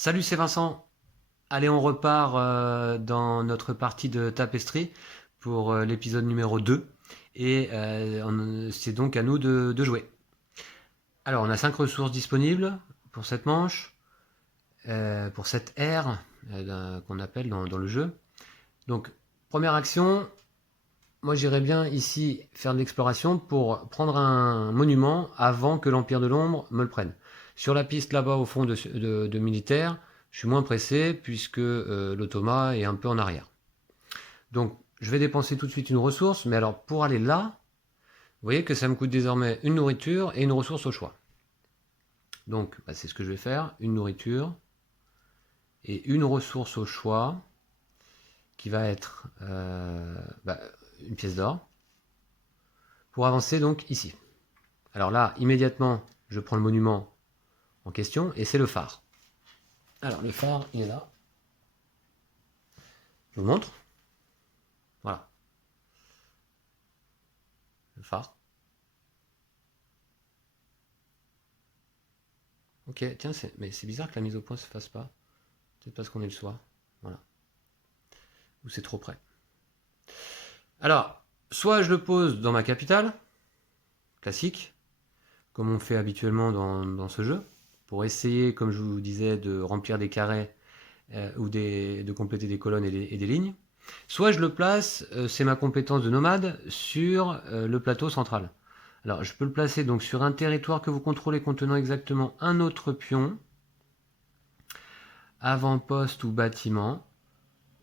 Salut, c'est Vincent. Allez, on repart dans notre partie de Tapestry pour l'épisode numéro 2. Et c'est donc à nous de jouer. Alors, on a 5 ressources disponibles pour cette manche, pour cette ère qu'on appelle dans le jeu. Donc, première action, moi j'irais bien ici faire de l'exploration pour prendre un monument avant que l'Empire de l'Ombre me le prenne. Sur la piste là-bas au fond de militaires, je suis moins pressé puisque l'Automa est un peu en arrière. Donc je vais dépenser tout de suite une ressource, mais alors pour aller là, vous voyez que ça me coûte désormais une nourriture et une ressource au choix. Donc c'est ce que je vais faire, une nourriture et une ressource au choix qui va être une pièce d'or pour avancer donc ici. Alors là, immédiatement, je prends le monument en question et c'est le phare. Alors le phare, il est là. Je vous montre. Voilà. Le phare. Ok, tiens, mais c'est bizarre que la mise au point se fasse pas. Peut-être parce qu'on est le soir. Voilà. Ou c'est trop près. Alors, soit je le pose dans ma capitale, classique, comme on fait habituellement dans ce jeu, pour essayer, comme je vous disais, de remplir des carrés ou de compléter des colonnes et des lignes. Soit je le place, c'est ma compétence de nomade, sur le plateau central. Alors je peux le placer donc sur un territoire que vous contrôlez contenant exactement un autre pion, avant-poste ou bâtiment.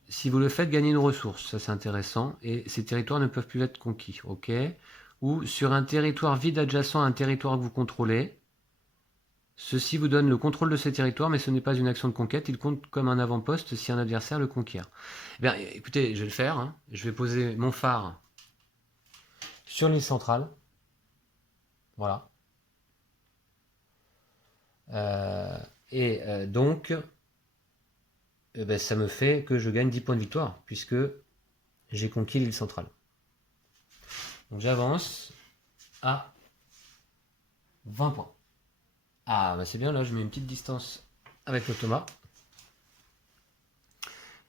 Si vous le faites gagner une ressource, ça c'est intéressant, et ces territoires ne peuvent plus être conquis, ok. Ou sur un territoire vide adjacent à un territoire que vous contrôlez, ceci vous donne le contrôle de ces territoires, mais ce n'est pas une action de conquête, il compte comme un avant-poste si un adversaire le conquiert. Eh bien, écoutez, je vais le faire, hein. Je vais poser mon phare sur l'île centrale, voilà. Donc, ça me fait que je gagne 10 points de victoire, puisque j'ai conquis l'île centrale. Donc j'avance à 20 points. Ah, c'est bien, là je mets une petite distance avec l'Automa.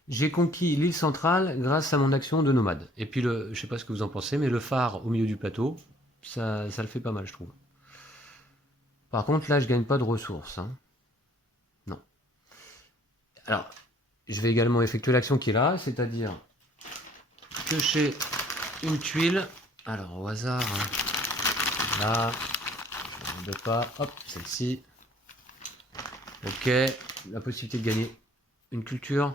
J'ai conquis l'île centrale grâce à mon action de nomade. Et puis, je sais pas ce que vous en pensez, mais le phare au milieu du plateau, ça le fait pas mal, je trouve. Par contre, là, je gagne pas de ressources, hein. Non. Alors, je vais également effectuer l'action qui est là, c'est-à-dire piocher une tuile. Alors, au hasard, hein. Là, de pas, hop, celle-ci. Ok, la possibilité de gagner une culture.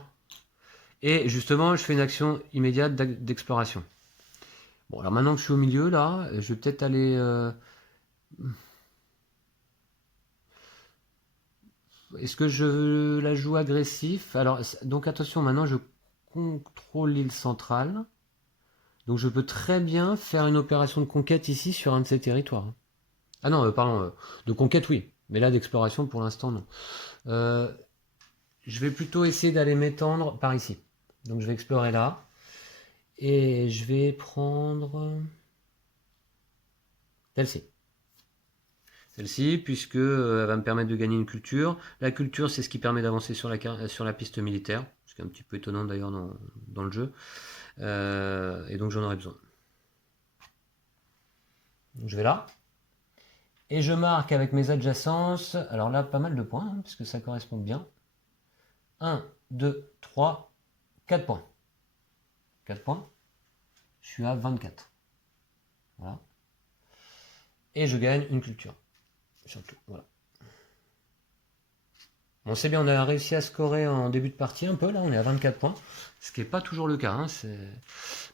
Et justement, je fais une action immédiate d'exploration. Bon, alors maintenant que je suis au milieu, là, je vais peut-être aller... Est-ce que je la joue agressif? Alors, donc attention, maintenant je contrôle l'île centrale. Donc je peux très bien faire une opération de conquête ici sur un de ces territoires. Ah non, pardon, de conquête oui. Mais là d'exploration pour l'instant non. Je vais plutôt essayer d'aller m'étendre par ici. Donc je vais explorer là. Et je vais prendre celle-ci. Celle-ci, puisque elle va me permettre de gagner une culture. La culture, c'est ce qui permet d'avancer sur la piste militaire, ce qui est un petit peu étonnant d'ailleurs dans le jeu. Et donc j'en aurai besoin. Donc je vais là. Et je marque avec mes adjacences, alors là, pas mal de points, hein, parce que ça correspond bien. 1, 2, 3, 4 points. 4 points. Je suis à 24. Voilà. Et je gagne une culture. Surtout, voilà. Bon, c'est bien, on a réussi à scorer en début de partie un peu, là, on est à 24 points, ce qui n'est pas toujours le cas. Hein,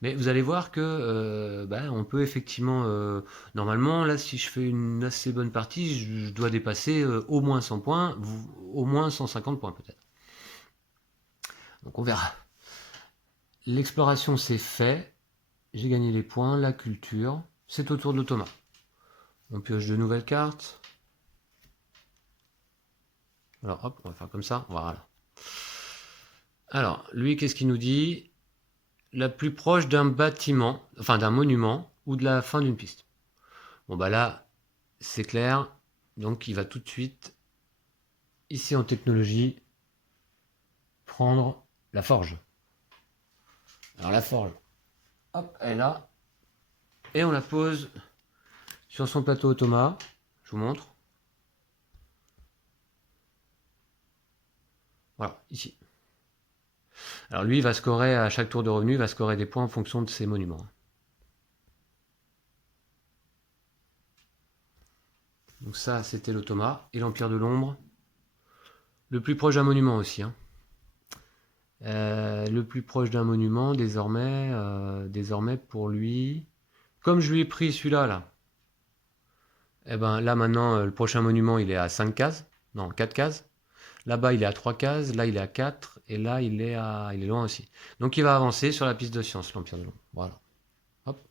mais vous allez voir que on peut effectivement, normalement, là, si je fais une assez bonne partie, je dois dépasser au moins 100 points, au moins 150 points peut-être. Donc on verra. L'exploration c'est fait, j'ai gagné les points, la culture, c'est au tour de l'Automa. On pioche de nouvelles cartes. Alors hop, on va faire comme ça, voilà. Alors, lui, qu'est-ce qu'il nous dit? La plus proche d'un bâtiment, enfin d'un monument, ou de la fin d'une piste. Bon bah là, c'est clair, donc il va tout de suite, ici en technologie, prendre la forge. Alors la forge, hop, elle est là. Et on la pose sur son plateau automa. Je vous montre. Voilà, ici. Alors lui, il va scorer à chaque tour de revenu, il va scorer des points en fonction de ses monuments. Donc ça, c'était l'automa. Et l'Empire de l'Ombre, le plus proche d'un monument aussi. Hein. Le plus proche d'un monument, désormais pour lui... Comme je lui ai pris celui-là, là, et ben là maintenant, le prochain monument, il est à 5 cases. Non, 4 cases. Là-bas, il est à 3 cases. Là, il est à 4. Et là, il est loin aussi. Donc, il va avancer sur la piste de science, l'Empire de l'Ombre. Voilà. Hop.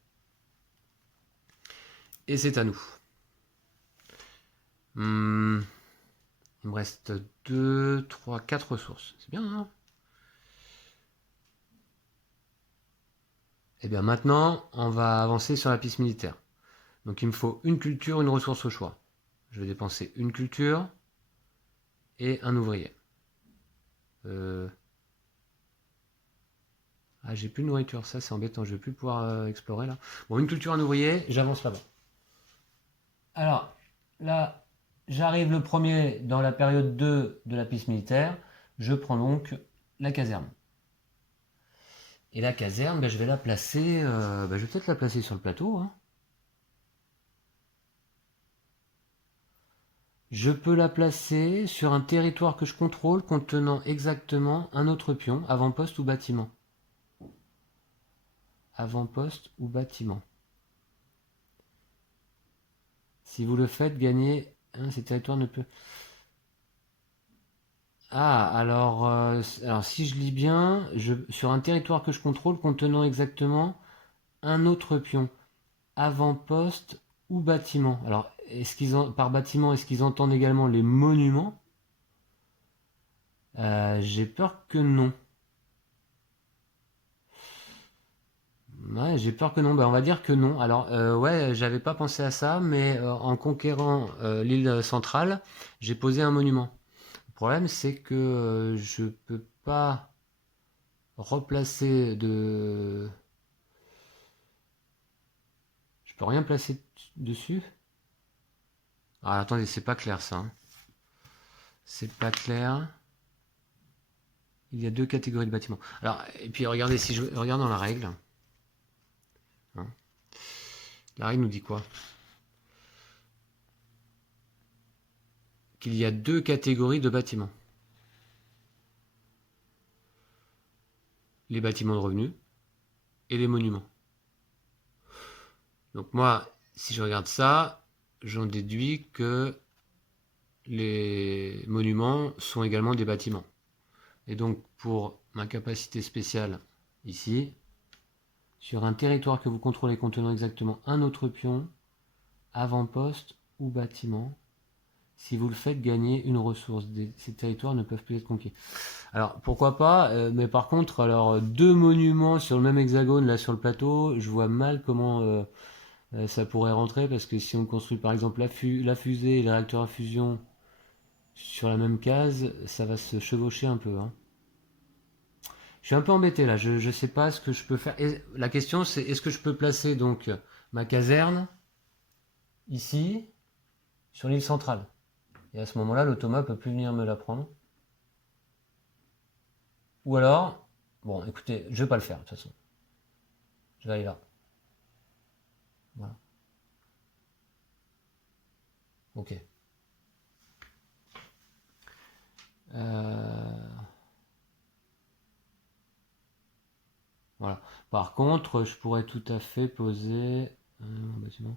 Et c'est à nous. Il me reste 2, 3, 4 ressources. C'est bien, hein? Et bien maintenant, on va avancer sur la piste militaire. Donc, il me faut une culture, une ressource au choix. Je vais dépenser une culture et un ouvrier. Ah, j'ai plus de nourriture, ça c'est embêtant, je vais plus pouvoir explorer là. Bon, une culture, un ouvrier, j'avance là-bas. Alors, là, j'arrive le premier dans la période 2 de la piste militaire. Je prends donc la caserne. Et la caserne, ben, je vais la placer, je vais peut-être la placer sur le plateau. Hein. Je peux la placer sur un territoire que je contrôle contenant exactement un autre pion, avant-poste ou bâtiment. Avant-poste ou bâtiment. Si vous le faites, gagner, hein, ces territoires ne peut... Ah, alors si je lis bien, sur un territoire que je contrôle contenant exactement un autre pion, avant-poste ou bâtiment. Alors, par bâtiment, est-ce qu'ils entendent également les monuments? J'ai peur que non. Ouais, j'ai peur que non. Ben, on va dire que non. Alors, ouais, j'avais pas pensé à ça, mais en conquérant l'île centrale, j'ai posé un monument. Le problème, c'est que je peux pas replacer de... Je peux rien placer dessus. Ah, attendez, c'est pas clair ça. Hein. C'est pas clair. Il y a deux catégories de bâtiments. Alors, et puis regardez, si je regarde dans la règle. Hein, la règle nous dit quoi? Qu'il y a deux catégories de bâtiments. Les bâtiments de revenus et les monuments. Donc moi, si je regarde ça, j'en déduis que les monuments sont également des bâtiments. Et donc pour ma capacité spéciale ici, sur un territoire que vous contrôlez contenant exactement un autre pion, avant-poste ou bâtiment, si vous le faites gagner une ressource, ces territoires ne peuvent plus être conquis. Alors pourquoi pas, mais par contre, alors deux monuments sur le même hexagone là sur le plateau, je vois mal comment ça pourrait rentrer parce que si on construit par exemple la fusée et le réacteur à fusion sur la même case, ça va se chevaucher un peu. Hein. Je suis un peu embêté là, je ne sais pas ce que je peux faire. Et la question c'est est-ce que je peux placer donc ma caserne ici sur l'île centrale. Et à ce moment-là, l'automa peut plus venir me la prendre. Ou alors, bon, écoutez, je vais pas le faire de toute façon. Je vais aller là. Voilà. Ok. Voilà. Par contre, je pourrais tout à fait poser un bâtiment,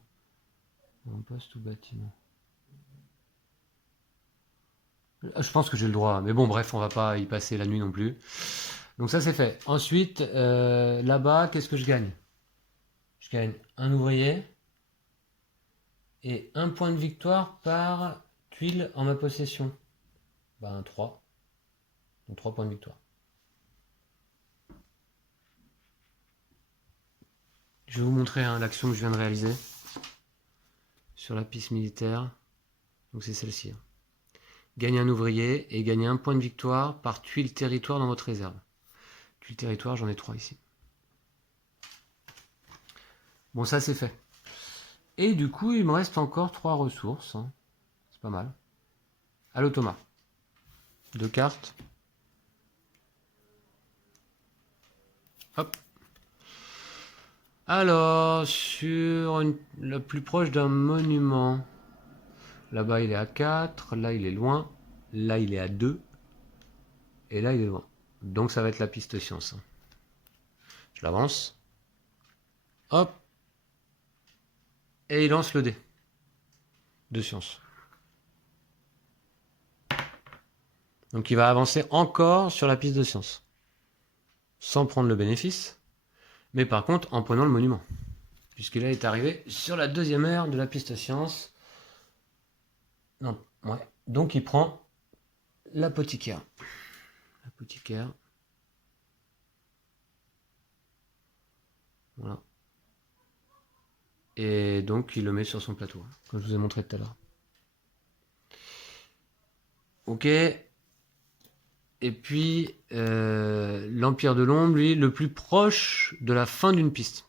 un poste ou bâtiment. Je pense que j'ai le droit, mais bon, bref, on va pas y passer la nuit non plus. Donc ça c'est fait. Ensuite, là-bas, qu'est-ce que je gagne? Je gagne un ouvrier et un point de victoire par tuile en ma possession. Ben 3. Donc 3 points de victoire. Je vais vous montrer hein, l'action que je viens de réaliser sur la piste militaire. Donc c'est celle-ci. Hein. gagnez un ouvrier et gagnez un point de victoire par tuile territoire dans votre réserve. Tuile territoire, j'en ai 3 ici. Bon, ça c'est fait. Et du coup, il me reste encore 3 ressources. Hein. C'est pas mal. À l'automat. 2 cartes. Hop. Alors, sur la plus proche d'un monument. Là-bas, il est à 4. Là, il est loin. Là, il est à 2. Et là, il est loin. Donc, ça va être la piste science. Je l'avance. Hop. Et il lance le dé. De science. Donc, il va avancer encore sur la piste de science. Sans prendre le bénéfice. Mais par contre, en prenant le monument. Puisqu'il est arrivé sur la deuxième heure de la piste science. Non, ouais. Donc, il prend l'apothicaire. L'apothicaire. Voilà. Et donc, il le met sur son plateau, comme je vous ai montré tout à l'heure. Ok. Et puis, l'Empire de l'Ombre, lui, le plus proche de la fin d'une piste.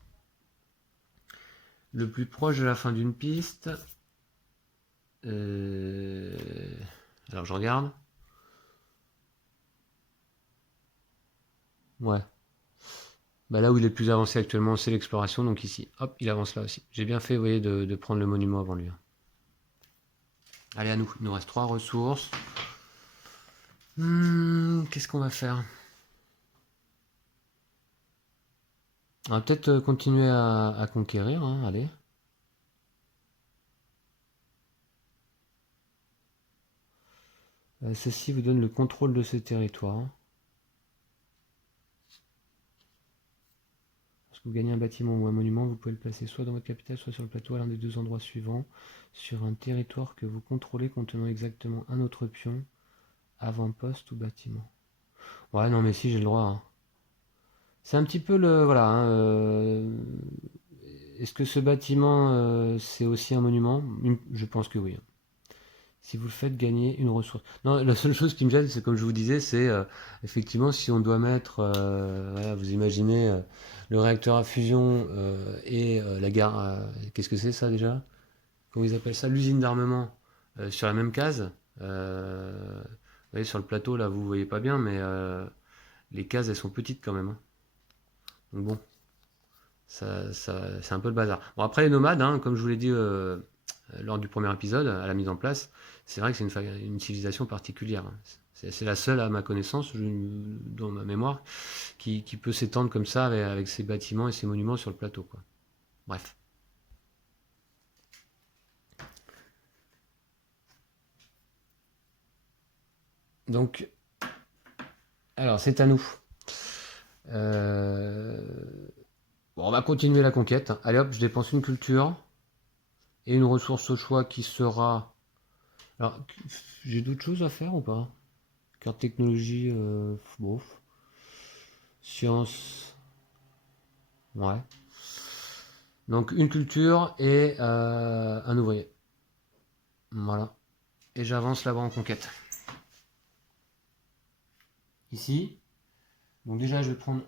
Le plus proche de la fin d'une piste. Alors, je regarde. Ouais. Bah là où il est le plus avancé actuellement, c'est l'exploration. Donc ici, hop, il avance là aussi. J'ai bien fait, vous voyez, de prendre le monument avant lui. Allez, à nous. Il nous reste 3 ressources. Qu'est-ce qu'on va faire? On va peut-être continuer à conquérir. Hein, allez. Ceci vous donne le contrôle de ce territoire. Lorsque vous gagnez un bâtiment ou un monument, vous pouvez le placer soit dans votre capitale, soit sur le plateau à l'un des 2 endroits suivants, sur un territoire que vous contrôlez contenant exactement un autre pion, avant-poste ou bâtiment. Ouais, non, mais si, j'ai le droit. Hein. C'est un petit peu le... Voilà. Hein, est-ce que ce bâtiment, c'est aussi un monument? Je pense que oui. Hein. Si vous le faites gagner une ressource. Non, la seule chose qui me gêne, c'est comme je vous disais, c'est effectivement si on doit mettre, voilà, vous imaginez le réacteur à fusion et la gare, qu'est-ce que c'est ça déjà? Comment ils appellent ça? L'usine d'armement sur la même case. Vous voyez, sur le plateau, là, vous voyez pas bien, mais les cases, elles sont petites quand même. Hein. Donc bon, c'est un peu le bazar. Bon, après, les nomades, hein, comme je vous l'ai dit lors du premier épisode, à la mise en place, c'est vrai que c'est une civilisation particulière. Hein. C'est la seule, à ma connaissance, dans ma mémoire, qui peut s'étendre comme ça avec ses bâtiments et ses monuments sur le plateau. Quoi. Bref. Donc, alors, c'est à nous. Bon, on va continuer la conquête. Allez hop, je dépense une culture et une ressource au choix qui sera... Alors, j'ai d'autres choses à faire ou pas? Carte technologie, bon. Science, ouais. Donc une culture et un ouvrier. Voilà. Et j'avance là-bas en conquête. Ici. Donc déjà, je vais prendre...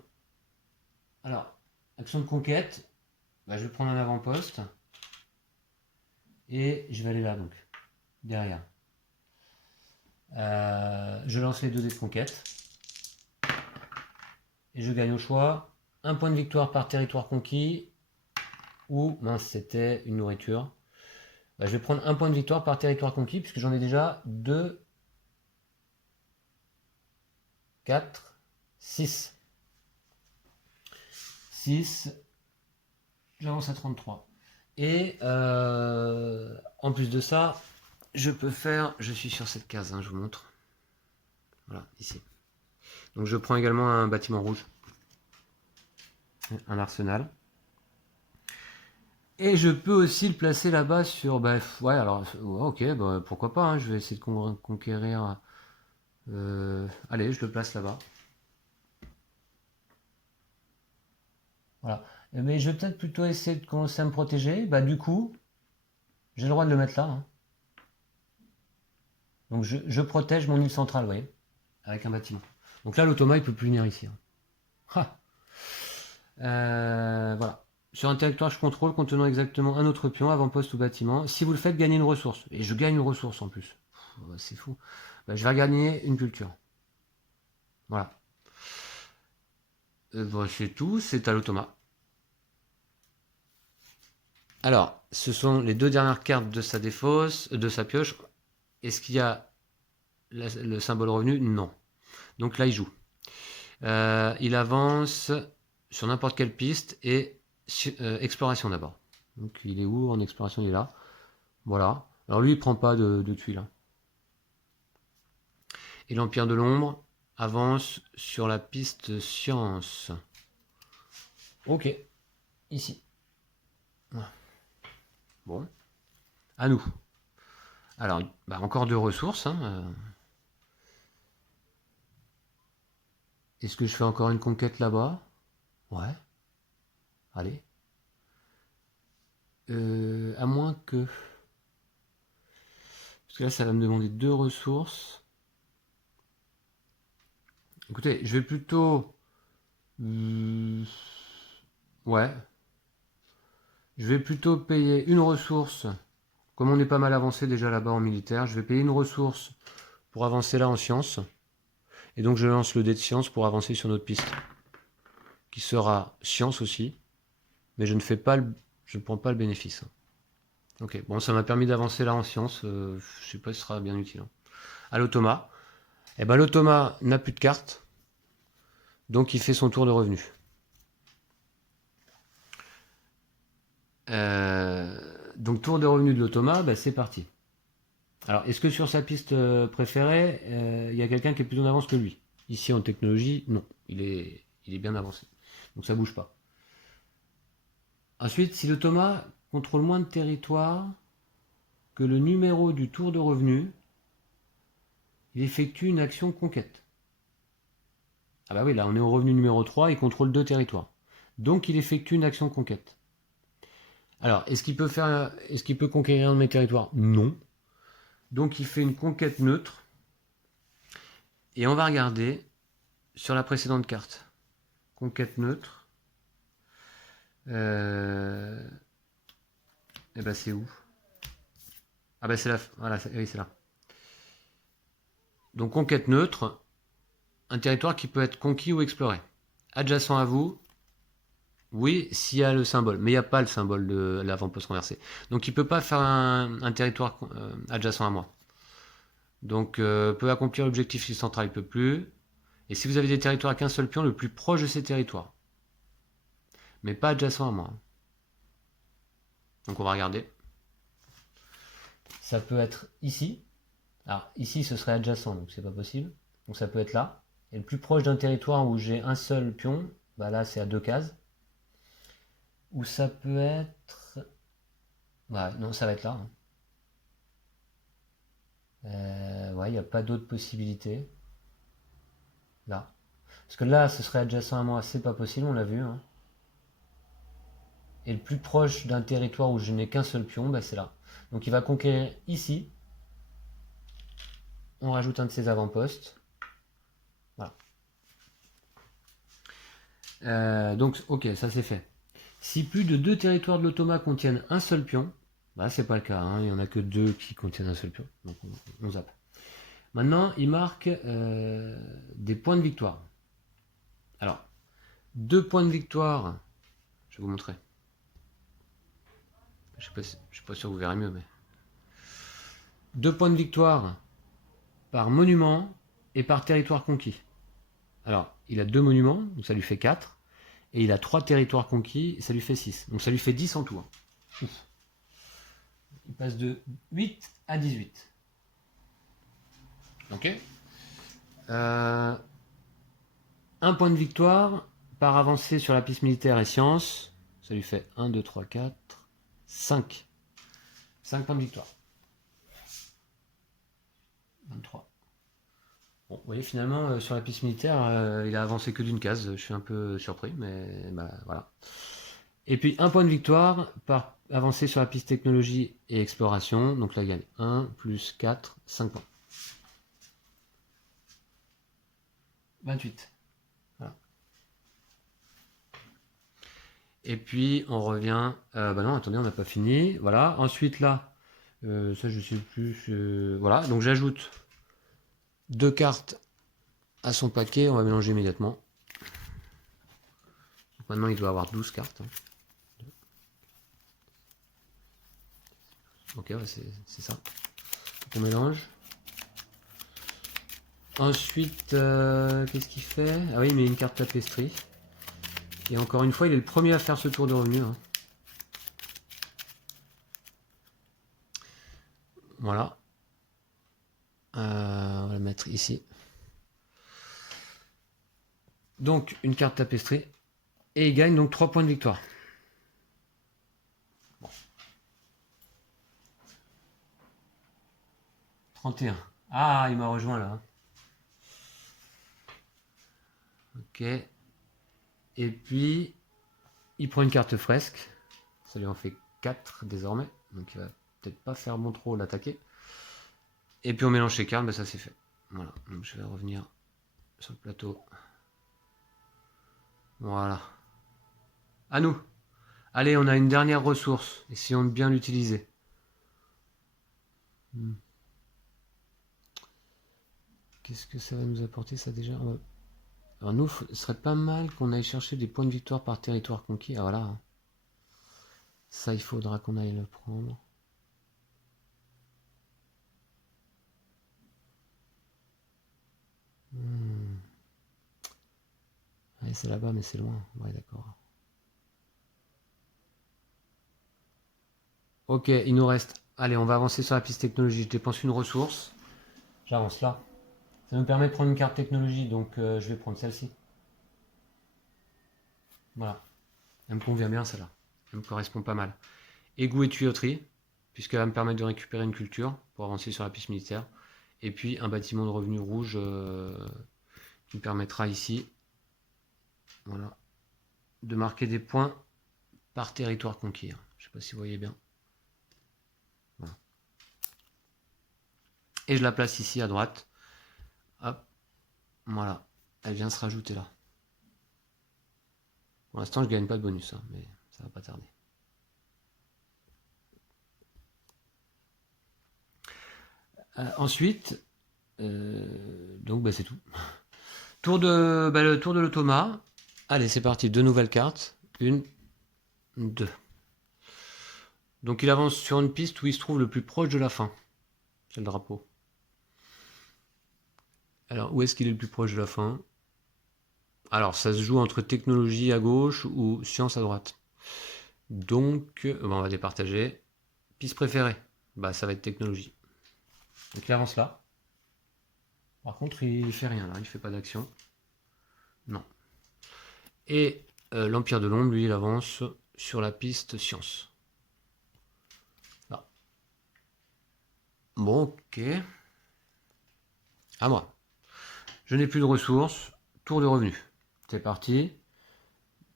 Alors, action de conquête. Bah, je vais prendre un avant-poste. Et je vais aller là, donc. Derrière. Je lance les 2 dés de conquête. Et je gagne au choix un point de victoire par territoire conquis. Ou, mince, c'était une nourriture. Bah, je vais prendre un point de victoire par territoire conquis, puisque j'en ai déjà 2, 4, 6. 6. J'avance à 33. Et en plus de ça, je peux faire... Je suis sur cette case, hein, je vous montre. Voilà, ici. Donc je prends également un bâtiment rouge. Un arsenal. Et je peux aussi le placer là-bas sur... Bah, ouais, alors, ok, bah, pourquoi pas, hein, je vais essayer de conquérir... allez, je le place là-bas. Voilà. Mais je vais peut-être plutôt essayer de commencer à me protéger. Bah du coup, j'ai le droit de le mettre là. Hein. Donc je protège mon île centrale, vous voyez, avec un bâtiment. Donc là, l'automa, il peut plus venir ici. Ah. Voilà. Sur un territoire, je contrôle contenant exactement un autre pion, avant-poste ou bâtiment. Si vous le faites, gagnez une ressource. Et je gagne une ressource en plus. C'est fou. Bah, je vais gagner une culture. Voilà. Bon, c'est tout, c'est à l'automa. Alors, ce sont les deux dernières cartes de sa défausse, de sa pioche. Est-ce qu'il y a le symbole revenu? Non. Donc là, il joue. Il avance sur n'importe quelle piste et exploration d'abord. Donc il est où en exploration? Il est là. Voilà. Alors lui, il prend pas de tuiles. Hein. Et l'Empire de l'Ombre avance sur la piste science. Ok. Ici. Bon. À nous. Alors, bah, encore deux ressources. Hein. Est-ce que je fais encore une conquête là-bas? Ouais. Allez. À moins que... Parce que là, ça va me demander deux ressources. Écoutez, je vais plutôt... ouais. Je vais plutôt payer une ressource. Comme on est pas mal avancé déjà là-bas en militaire, je vais payer une ressource pour avancer là en science. Et donc je lance le dé de science pour avancer sur notre piste. Qui sera science aussi. Mais je ne fais pas je ne prends pas le bénéfice. Ok, bon, ça m'a permis d'avancer là en science. Je sais pas si ce sera bien utile. Hein. À l'automa. Eh ben l'automa n'a plus de cartes. Donc il fait son tour de revenu. Donc tour de revenu de l'automa, bah, c'est parti. Alors, est-ce que sur sa piste préférée, il y a quelqu'un qui est plus en avance que lui? Ici en technologie, non. Il est bien avancé. Donc ça bouge pas. Ensuite, si l'automa contrôle moins de territoire que le numéro du tour de revenu, il effectue une action conquête. Ah bah oui, là on est au revenu numéro 3, il contrôle 2 territoires. Donc il effectue une action conquête. Alors, est-ce qu'il peut conquérir un de mes territoires? Non. Donc il fait une conquête neutre. Et on va regarder sur la précédente carte. Conquête neutre. Et ben c'est où? Ah ben c'est là. Voilà, oui, c'est là. Donc conquête neutre, un territoire qui peut être conquis ou exploré. Adjacent à vous, oui, s'il y a le symbole. Mais il n'y a pas le symbole de l'avant-poste renversé. Donc il ne peut pas faire un territoire adjacent à moi. Donc peut accomplir l'objectif central, il ne peut plus. Et si vous avez des territoires avec un seul pion, le plus proche de ces territoires. Mais pas adjacent à moi. Donc on va regarder. Ça peut être ici. Alors ici ce serait adjacent, donc c'est pas possible. Donc ça peut être là. Et le plus proche d'un territoire où j'ai un seul pion, bah là c'est à 2 cases. Ou ça peut être... Ouais, non, ça va être là. Ouais, il n'y a pas d'autre possibilité. Là. Parce que là, ce serait adjacent à moi, c'est pas possible, on l'a vu. Hein. Et le plus proche d'un territoire où je n'ai qu'un seul pion, bah, c'est là. Donc il va conquérir ici. On rajoute un de ses avant-postes. Voilà. Donc, ok, ça c'est fait. Si plus de 2 territoires de l'automa contiennent un seul pion, bah c'est pas le cas, hein, il n'y en a que 2 qui contiennent un seul pion, donc on zappe. Maintenant, il marque des points de victoire. Alors, 2 points de victoire, je vais vous montrer. Je ne suis pas sûr que vous verrez mieux, mais... 2 points de victoire par monument et par territoire conquis. Alors, il a 2 monuments, donc ça lui fait 4. Et il a 3 territoires conquis, ça lui fait 6. Donc ça lui fait 10 en tout. Hein. Il passe de 8 à 18. Ok. Un point de victoire par avancée sur la piste militaire et sciences. Ça lui fait 1, 2, 3, 4, 5. 5 points de victoire. 23. Bon, vous voyez, finalement, sur la piste militaire, il a avancé que d'une case. Je suis un peu surpris, mais bah, voilà. Et puis, un point de victoire par avancée sur la piste technologie et exploration. Donc là, il gagne 1 plus 4, 5 points. 28. Voilà. Et puis on revient. Bah non, attendez, on n'a pas fini. Voilà. Ensuite là, ça je sais plus. Voilà. Donc j'ajoute 2 cartes à son paquet. On va mélanger immédiatement. Donc maintenant il doit avoir 12 cartes. Ok, ouais, c'est ça. Donc on mélange. Ensuite, qu'est-ce qu'il fait? Ah oui, il met une carte tapisserie. Et encore une fois, il est le premier à faire ce tour de revenu. Hein. Voilà. On va la mettre ici. Donc, une carte tapisserie. Et il gagne donc 3 points de victoire. Bon. 31. Ah, il m'a rejoint là. Ok. Et puis, il prend une carte fresque. Ça lui en fait 4 désormais. Donc il va peut-être pas faire bon trop l'attaquer. Et puis on mélange ses cartes, bah ça c'est fait. Voilà. Donc je vais revenir sur le plateau. Voilà. À nous. Allez, on a une dernière ressource. Essayons de bien l'utiliser. Qu'est-ce que ça va nous apporter ça déjà? Alors nous, ce serait pas mal qu'on aille chercher des points de victoire par territoire conquis. Ah voilà. Ça, il faudra qu'on aille le prendre. Ouais, c'est là-bas, mais c'est loin. Ouais, d'accord. Ok, il nous reste... Allez, on va avancer sur la piste technologie. Je dépense une ressource. J'avance là. Ça me permet de prendre une carte technologie, donc je vais prendre celle-ci. Voilà. Elle me convient bien, celle-là. Elle me correspond pas mal. Égout et tuyauterie, puisqu'elle va me permettre de récupérer une culture pour avancer sur la piste militaire. Et puis un bâtiment de revenus rouge qui me permettra ici, voilà, de marquer des points par territoire conquis. Je ne sais pas si vous voyez bien. Voilà. Et je la place ici à droite. Hop, voilà. Elle vient se rajouter là. Pour l'instant, je gagne pas de bonus, hein, mais ça va pas tarder. Ensuite, donc bah, c'est tout. Le tour de l'automa. Allez, c'est parti. 2 nouvelles cartes. 1, 2. Donc il avance sur une piste où il se trouve le plus proche de la fin. C'est le drapeau. Alors, où est-ce qu'il est le plus proche de la fin? Alors, ça se joue entre technologie à gauche ou science à droite. Donc, on va départager. Piste préférée, bah ça va être technologie. Donc il avance là. Par contre, il fait rien là, il fait pas d'action. Non. Et l'Empire de l'Ombre, lui, il avance sur la piste science. Là. Bon, ok. À moi. Je n'ai plus de ressources. Tour de revenus. C'est parti.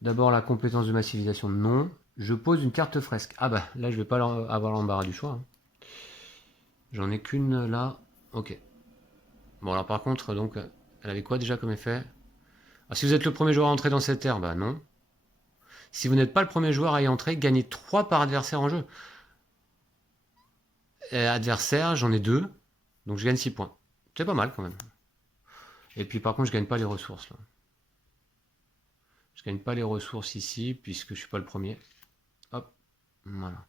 D'abord la compétence de massification, non. Je pose une carte fresque. Ah bah là je vais pas avoir l'embarras du choix. Hein. J'en ai qu'une là. Ok. Bon alors par contre, donc, elle avait quoi déjà comme effet? Alors, si vous êtes le premier joueur à entrer dans cette ère, bah non. Si vous n'êtes pas le premier joueur à y entrer, gagnez 3 par adversaire en jeu. Adversaire, j'en ai 2. Donc je gagne 6 points. C'est pas mal quand même. Et puis par contre, je gagne pas les ressources là. Je gagne pas les ressources ici, puisque je suis pas le premier. Hop, voilà.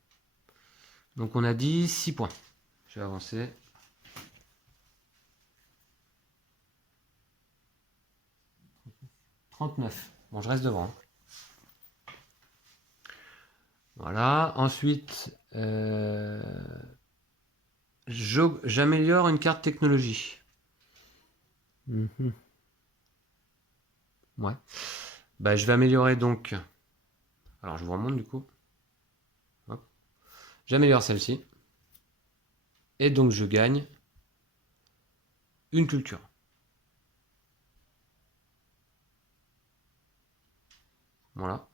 Donc on a dit 6 points. Je vais avancer. « 39. Bon, je reste devant. Hein. Voilà. Ensuite, j'améliore une carte technologie. Ouais. Bah, je vais améliorer donc. Alors, je vous remonte du coup. J'améliore celle-ci. Et donc, je gagne une culture. Voilà.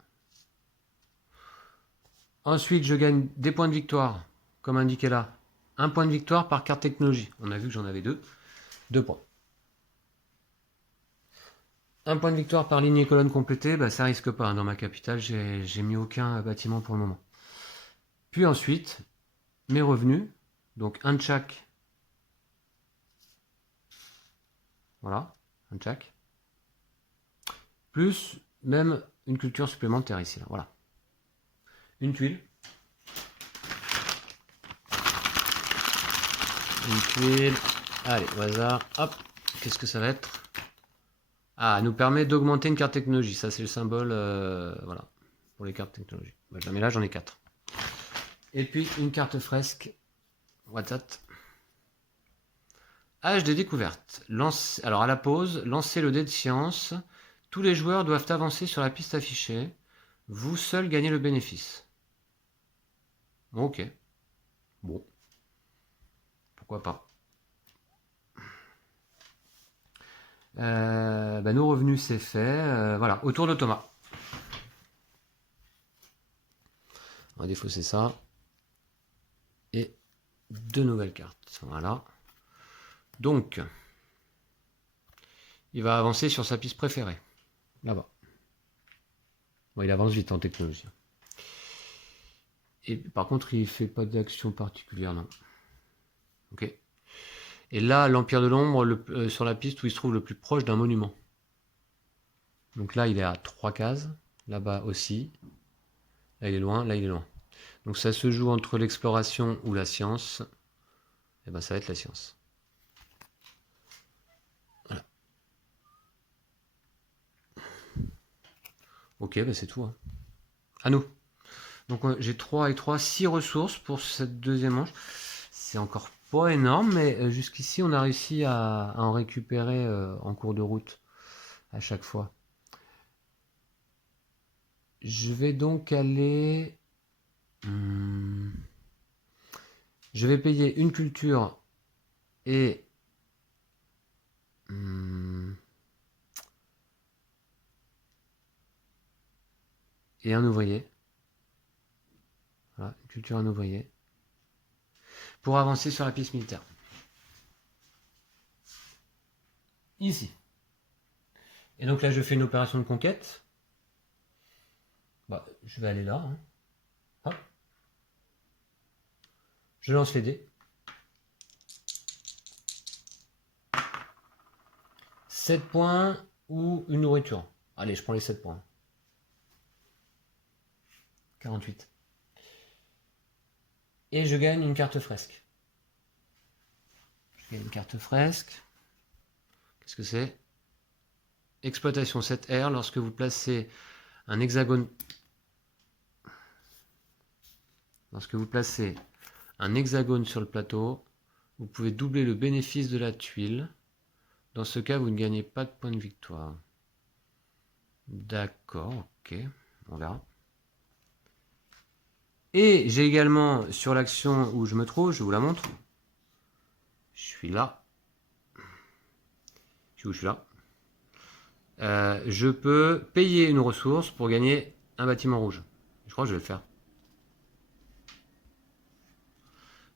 Ensuite, je gagne des points de victoire, comme indiqué là. Un point de victoire par carte technologie. On a vu que j'en avais 2. 2 points. Un point de victoire par ligne et colonne complétée, bah, ça risque pas. Hein. Dans ma capitale, j'ai mis aucun bâtiment pour le moment. Puis ensuite, mes revenus, donc un tchak. Voilà, un tchak. Plus même une culture supplémentaire ici, là. Voilà. Une tuile. Une tuile. Allez, au hasard. Hop. Qu'est-ce que ça va être? Ah, elle nous permet d'augmenter une carte technologie. Ça, c'est le symbole, voilà, pour les cartes technologie. Bah, je la mets là, j'en ai 4. Et puis, une carte fresque. WhatsApp. Âge des découvertes. Alors, à la pause, lancez le dé de science. Tous les joueurs doivent avancer sur la piste affichée. Vous seul gagnez le bénéfice. Ok. Bon. Pourquoi pas. Bah, nos revenus, c'est fait. Voilà. Autour de Thomas. À défaut, c'est ça. Et 2 nouvelles cartes. Voilà. Donc, il va avancer sur sa piste préférée. Là-bas. Bon, il avance vite en technologie. Et par contre, il fait pas d'action particulière, non. Ok. Et là, l'Empire de l'Ombre, sur la piste où il se trouve le plus proche d'un monument. Donc là, il est à 3 cases. Là-bas aussi. Là, il est loin. Là, il est loin. Donc ça se joue entre l'exploration ou la science. Et ben, ça va être la science. Voilà. Ok, ben c'est tout. Hein. À nous. Donc j'ai 3 et 3, 6 ressources pour cette deuxième manche. C'est encore pas énorme, mais jusqu'ici on a réussi à en récupérer en cours de route à chaque fois. Je vais donc aller... je vais payer une culture et... et un ouvrier. Voilà, une culture et un ouvrier. Pour avancer sur la piste militaire. Ici. Et donc là je fais une opération de conquête. Bah, je vais aller là. Hein. Hop. Je lance les dés. 7 points ou une nourriture. Allez, je prends les 7 points. 48. Et je gagne une carte fresque. Je gagne une carte fresque. Qu'est-ce que c'est? Exploitation 7R. Lorsque vous placez un hexagone... Lorsque vous placez un hexagone sur le plateau, vous pouvez doubler le bénéfice de la tuile. Dans ce cas, vous ne gagnez pas de points de victoire. D'accord, ok. On verra. Et j'ai également, sur l'action où je me trouve, je vous la montre. Je suis là. Je suis là. Je peux payer une ressource pour gagner un bâtiment rouge. Je crois que je vais le faire.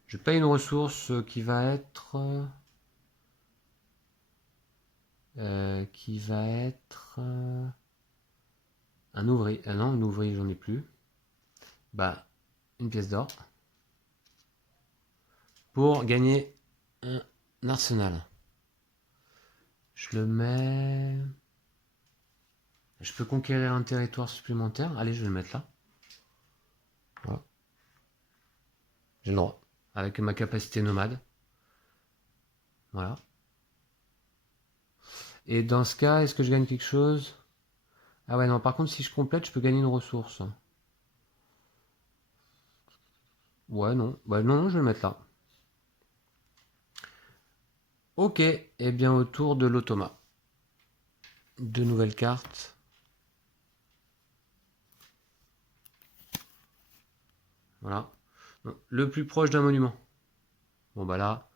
Je paye une ressource qui va être... un ouvrier. Ah non, un ouvrier, j'en ai plus. Bah, une pièce d'or. Pour gagner un arsenal. Je le mets... Je peux conquérir un territoire supplémentaire. Allez, je vais le mettre là. Voilà. J'ai le droit. Avec ma capacité nomade. Voilà. Et dans ce cas, est-ce que je gagne quelque chose? Ah ouais, non, par contre, si je complète, je peux gagner une ressource. Ouais, non. Bah non, je vais le mettre là. Ok, et eh bien autour de l'automa. 2 nouvelles cartes. Voilà. Donc, le plus proche d'un monument. Bon bah là,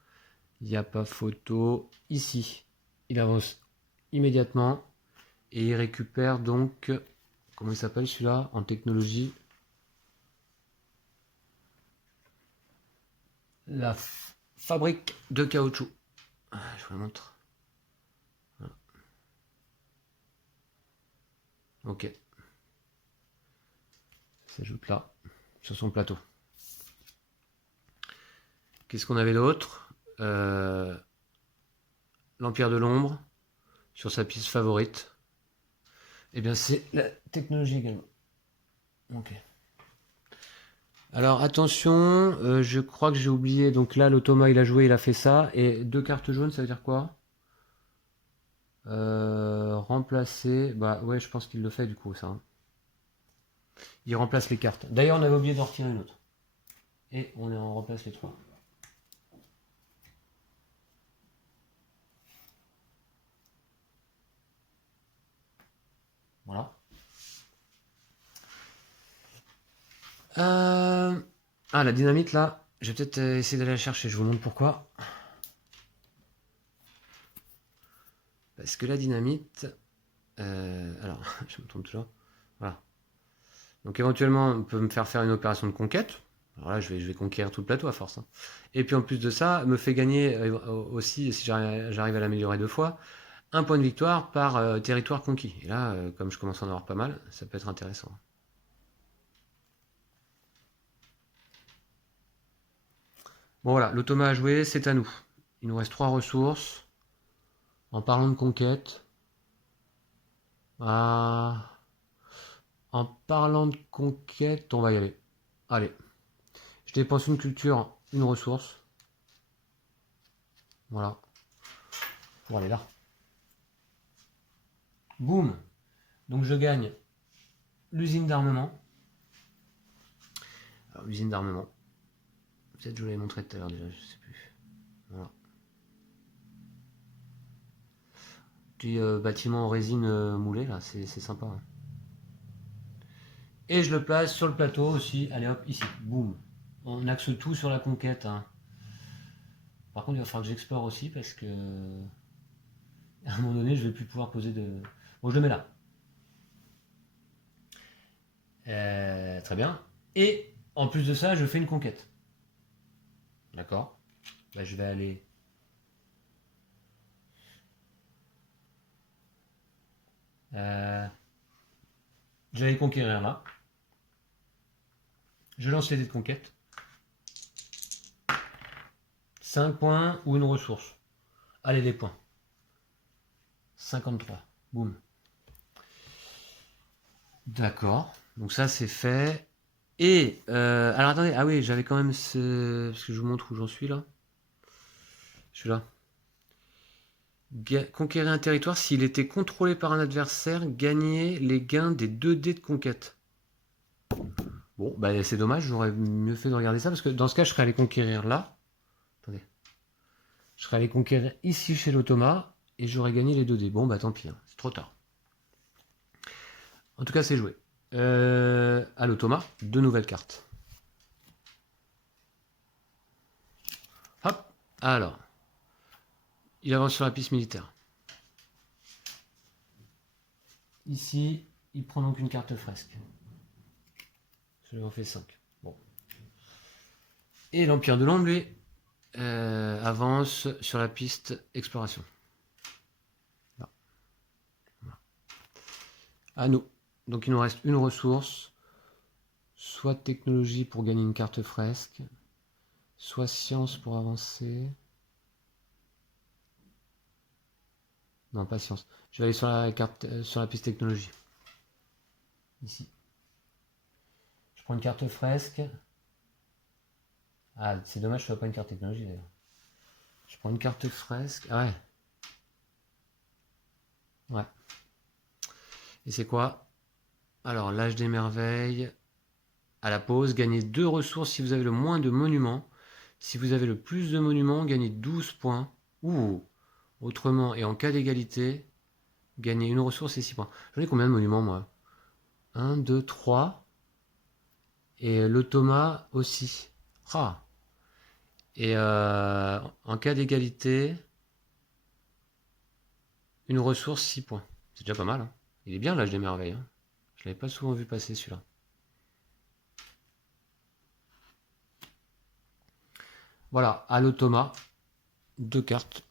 il n'y a pas photo. Ici, il avance immédiatement. Et il récupère donc... Comment il s'appelle celui-là en technologie? La fabrique de caoutchouc. Je vous la montre. Voilà. Ok. S'ajoute là, sur son plateau. Qu'est-ce qu'on avait d'autre? L'Empire de l'Ombre, sur sa piste favorite. Eh bien, c'est la technologie également. Ok. Alors, attention, je crois que j'ai oublié. Donc là, l'Automa, il a joué, il a fait ça. Et 2 cartes jaunes, ça veut dire quoi? Remplacer. Bah ouais, je pense qu'il le fait du coup, ça. Il remplace les cartes. D'ailleurs, on avait oublié d'en retirer une autre. Et on remplace les 3. Voilà. Ah, la dynamite là, je vais peut-être essayer d'aller la chercher, je vous montre pourquoi. Parce que la dynamite... alors, je me trompe toujours. Voilà. Donc éventuellement, on peut me faire une opération de conquête. Alors là, je vais conquérir tout le plateau à force. Hein. Et puis en plus de ça, me fait gagner aussi, si j'arrive à l'améliorer 2 fois, un point de victoire par territoire conquis. Et là, comme je commence à en avoir pas mal, ça peut être intéressant. Bon voilà, l'automa à jouer, c'est à nous. Il nous reste 3 ressources. En parlant de conquête... Ah... En parlant de conquête, on va y aller. Allez. Je dépense une culture, une ressource. Voilà. Pour aller là. Boum. Donc je gagne l'usine d'armement. Alors l'usine d'armement. Peut-être que je vous l'avais montré tout à l'heure déjà, je sais plus. Voilà. Petit bâtiment en résine moulée là, c'est sympa. Hein. Et je le place sur le plateau aussi. Allez hop, ici. Boum. On axe tout sur la conquête. Hein. Par contre, il va falloir que j'explore aussi parce que à un moment donné, je vais plus pouvoir poser de. Bon, je le mets là. Très bien. Et en plus de ça, je fais une conquête. D'accord. Bah, je vais aller. Je vais aller conquérir là. Je lance les dés de conquête. 5 points ou une ressource. Allez, les points. 53. Boum. D'accord. Donc ça, c'est fait. Et, alors attendez, ah oui, j'avais quand même ce... Parce que je vous montre où j'en suis là. Je suis là. Conquérir un territoire, s'il était contrôlé par un adversaire, gagner les gains des 2 dés de conquête. Bon, bah c'est dommage, j'aurais mieux fait de regarder ça, parce que dans ce cas, je serais allé conquérir là. Attendez. Je serais allé conquérir ici chez l'automa, et j'aurais gagné les 2 dés. Bon, bah tant pis, hein, c'est trop tard. En tout cas, c'est joué. À l'automa, 2 nouvelles cartes. Hop, alors. Il avance sur la piste militaire. Ici, il prend donc une carte fresque. Je lui en fais 5. Bon. Et l'Empire de l'Ombre, lui, avance sur la piste exploration. Là. Voilà. À nous. Donc il nous reste une ressource. Soit technologie pour gagner une carte fresque. Soit science pour avancer. Non, pas science. Je vais aller sur la carte, sur la piste technologie. Ici. Je prends une carte fresque. Ah, c'est dommage, je ne vois pas une carte technologie d'ailleurs. Je prends une carte fresque. Ah ouais. Ouais. Et c'est quoi? Alors, l'âge des merveilles. À la pause, gagnez 2 ressources si vous avez le moins de monuments. Si vous avez le plus de monuments, gagnez 12 points. Ouh. Autrement, et en cas d'égalité, gagnez une ressource et 6 points. J'en ai combien de monuments, moi? 1, 2, 3. Et l'automa aussi. Ah. Et en cas d'égalité, une ressource, 6 points. C'est déjà pas mal. Hein. Il est bien l'âge des merveilles. Hein. Je l'avais pas souvent vu passer celui-là. Voilà, à l'automa, 2 cartes.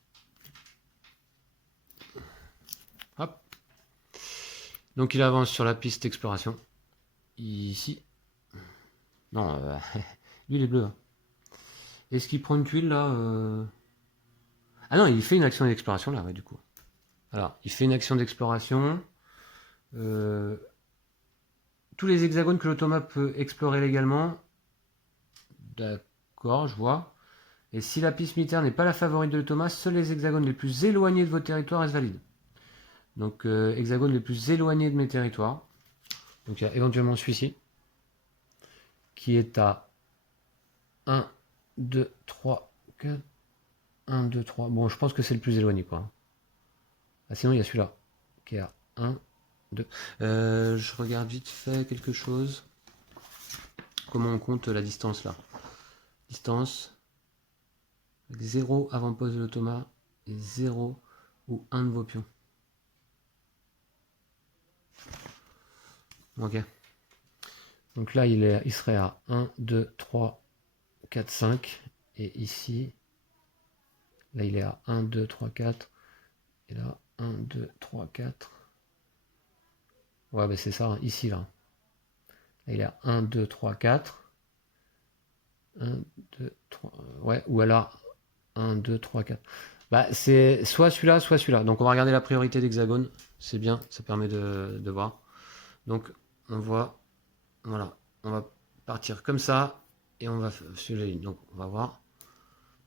Hop. Donc il avance sur la piste d'exploration. Ici. Non, lui il est bleu. Hein. Est-ce qu'il prend une tuile là Ah non, il fait une action d'exploration là, ouais, du coup. Alors, il fait une action d'exploration. Tous les hexagones que l'automa peut explorer légalement. D'accord, je vois. Et si la piste militaire n'est pas la favorite de l'automa, seuls les hexagones les plus éloignés de vos territoires restent valides. Donc, hexagones les plus éloignés de mes territoires. Donc, il y a éventuellement celui-ci. Qui est à 1, 2, 3, 4. 1, 2, 3. Bon, je pense que c'est le plus éloigné, quoi. Ah, sinon, il y a celui-là. Qui est à 1, 2. Je regarde vite fait quelque chose. Comment on compte la distance, là? Distance. Avec 0 avant-poste de l'automa. Et 0 ou 1 de vos pions. Ok. Donc là, il serait à 1, 2, 3, 4, 5. Et ici, là, il est à 1, 2, 3, 4. Et là, 1, 2, 3, 4. Ouais, bah c'est ça, hein, ici, là. Là, il est à 1, 2, 3, 4. 1, 2, 3. Ouais, ou alors 1, 2, 3, 4. Bah, c'est soit celui-là, soit celui-là. Donc, on va regarder la priorité d'hexagone. C'est bien, ça permet de voir. Donc, on voit, voilà, on va partir comme ça et on va suivre la ligne. Donc, on va voir.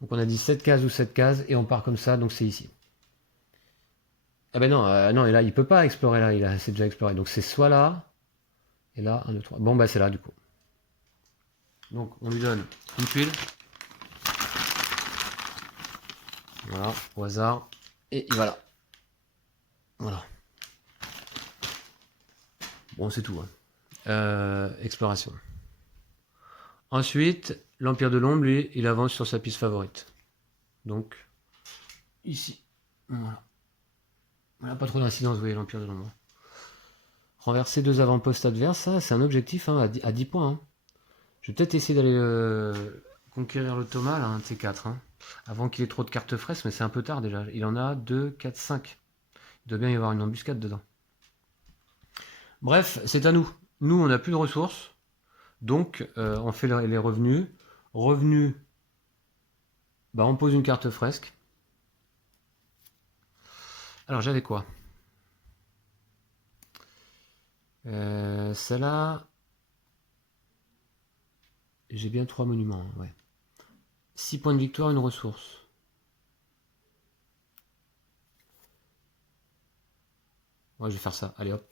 Donc, on a dit 7 cases ou 7 cases et on part comme ça. Donc, c'est ici. Ah ben non, non, et là, il peut pas explorer là. C'est déjà exploré. Donc, c'est soit là et là, 1, 2, 3. Bon, bah, c'est là, du coup. Donc, on lui donne une tuile. Voilà, au hasard. Et voilà. Voilà. Bon, c'est tout. Hein. Exploration. Ensuite, l'Empire de l'Ombre, lui, il avance sur sa piste favorite. Donc, ici. Voilà. Voilà, pas trop d'incidence, vous voyez, l'Empire de l'Ombre. Renverser 2 avant-postes adverses, ça, c'est un objectif hein, à 10 points. Hein. Je vais peut-être essayer d'aller conquérir l'automa, là, un de ces 4. Hein, avant qu'il ait trop de cartes fraîches, mais c'est un peu tard déjà. Il en a 2, 4, 5. Il doit bien y avoir une embuscade dedans. Bref, c'est à nous. Nous, on n'a plus de ressources. Donc, on fait les revenus. Revenus, bah, on pose une carte fresque. Alors, j'avais quoi Celle-là, j'ai bien 3 monuments. Hein, ouais. 6 points de victoire, une ressource. Ouais, je vais faire ça. Allez, hop.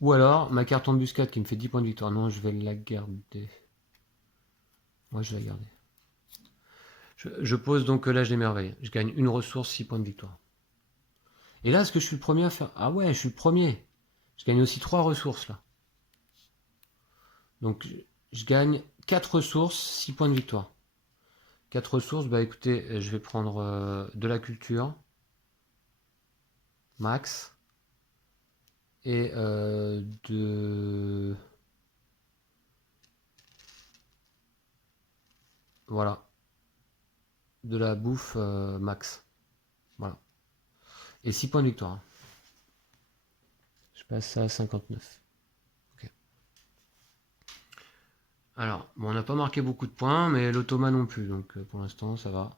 Ou alors, ma carte embuscade qui me fait 10 points de victoire. Non, je vais la garder. Ouais, je vais la garder. Je pose donc l'âge des merveilles. Je gagne une ressource, 6 points de victoire. Et là, est-ce que je suis le premier à faire... Ah ouais, je suis le premier. Je gagne aussi 3 ressources, là. Donc, je gagne 4 ressources, 6 points de victoire. 4 ressources, bah écoutez, je vais prendre de la culture. Max. Et de... Voilà. De la bouffe max. Voilà. Et 6 points de victoire. Hein. Je passe à 59. Ok. Alors, bon, on n'a pas marqué beaucoup de points, mais l'automa non plus. Donc pour l'instant, ça va.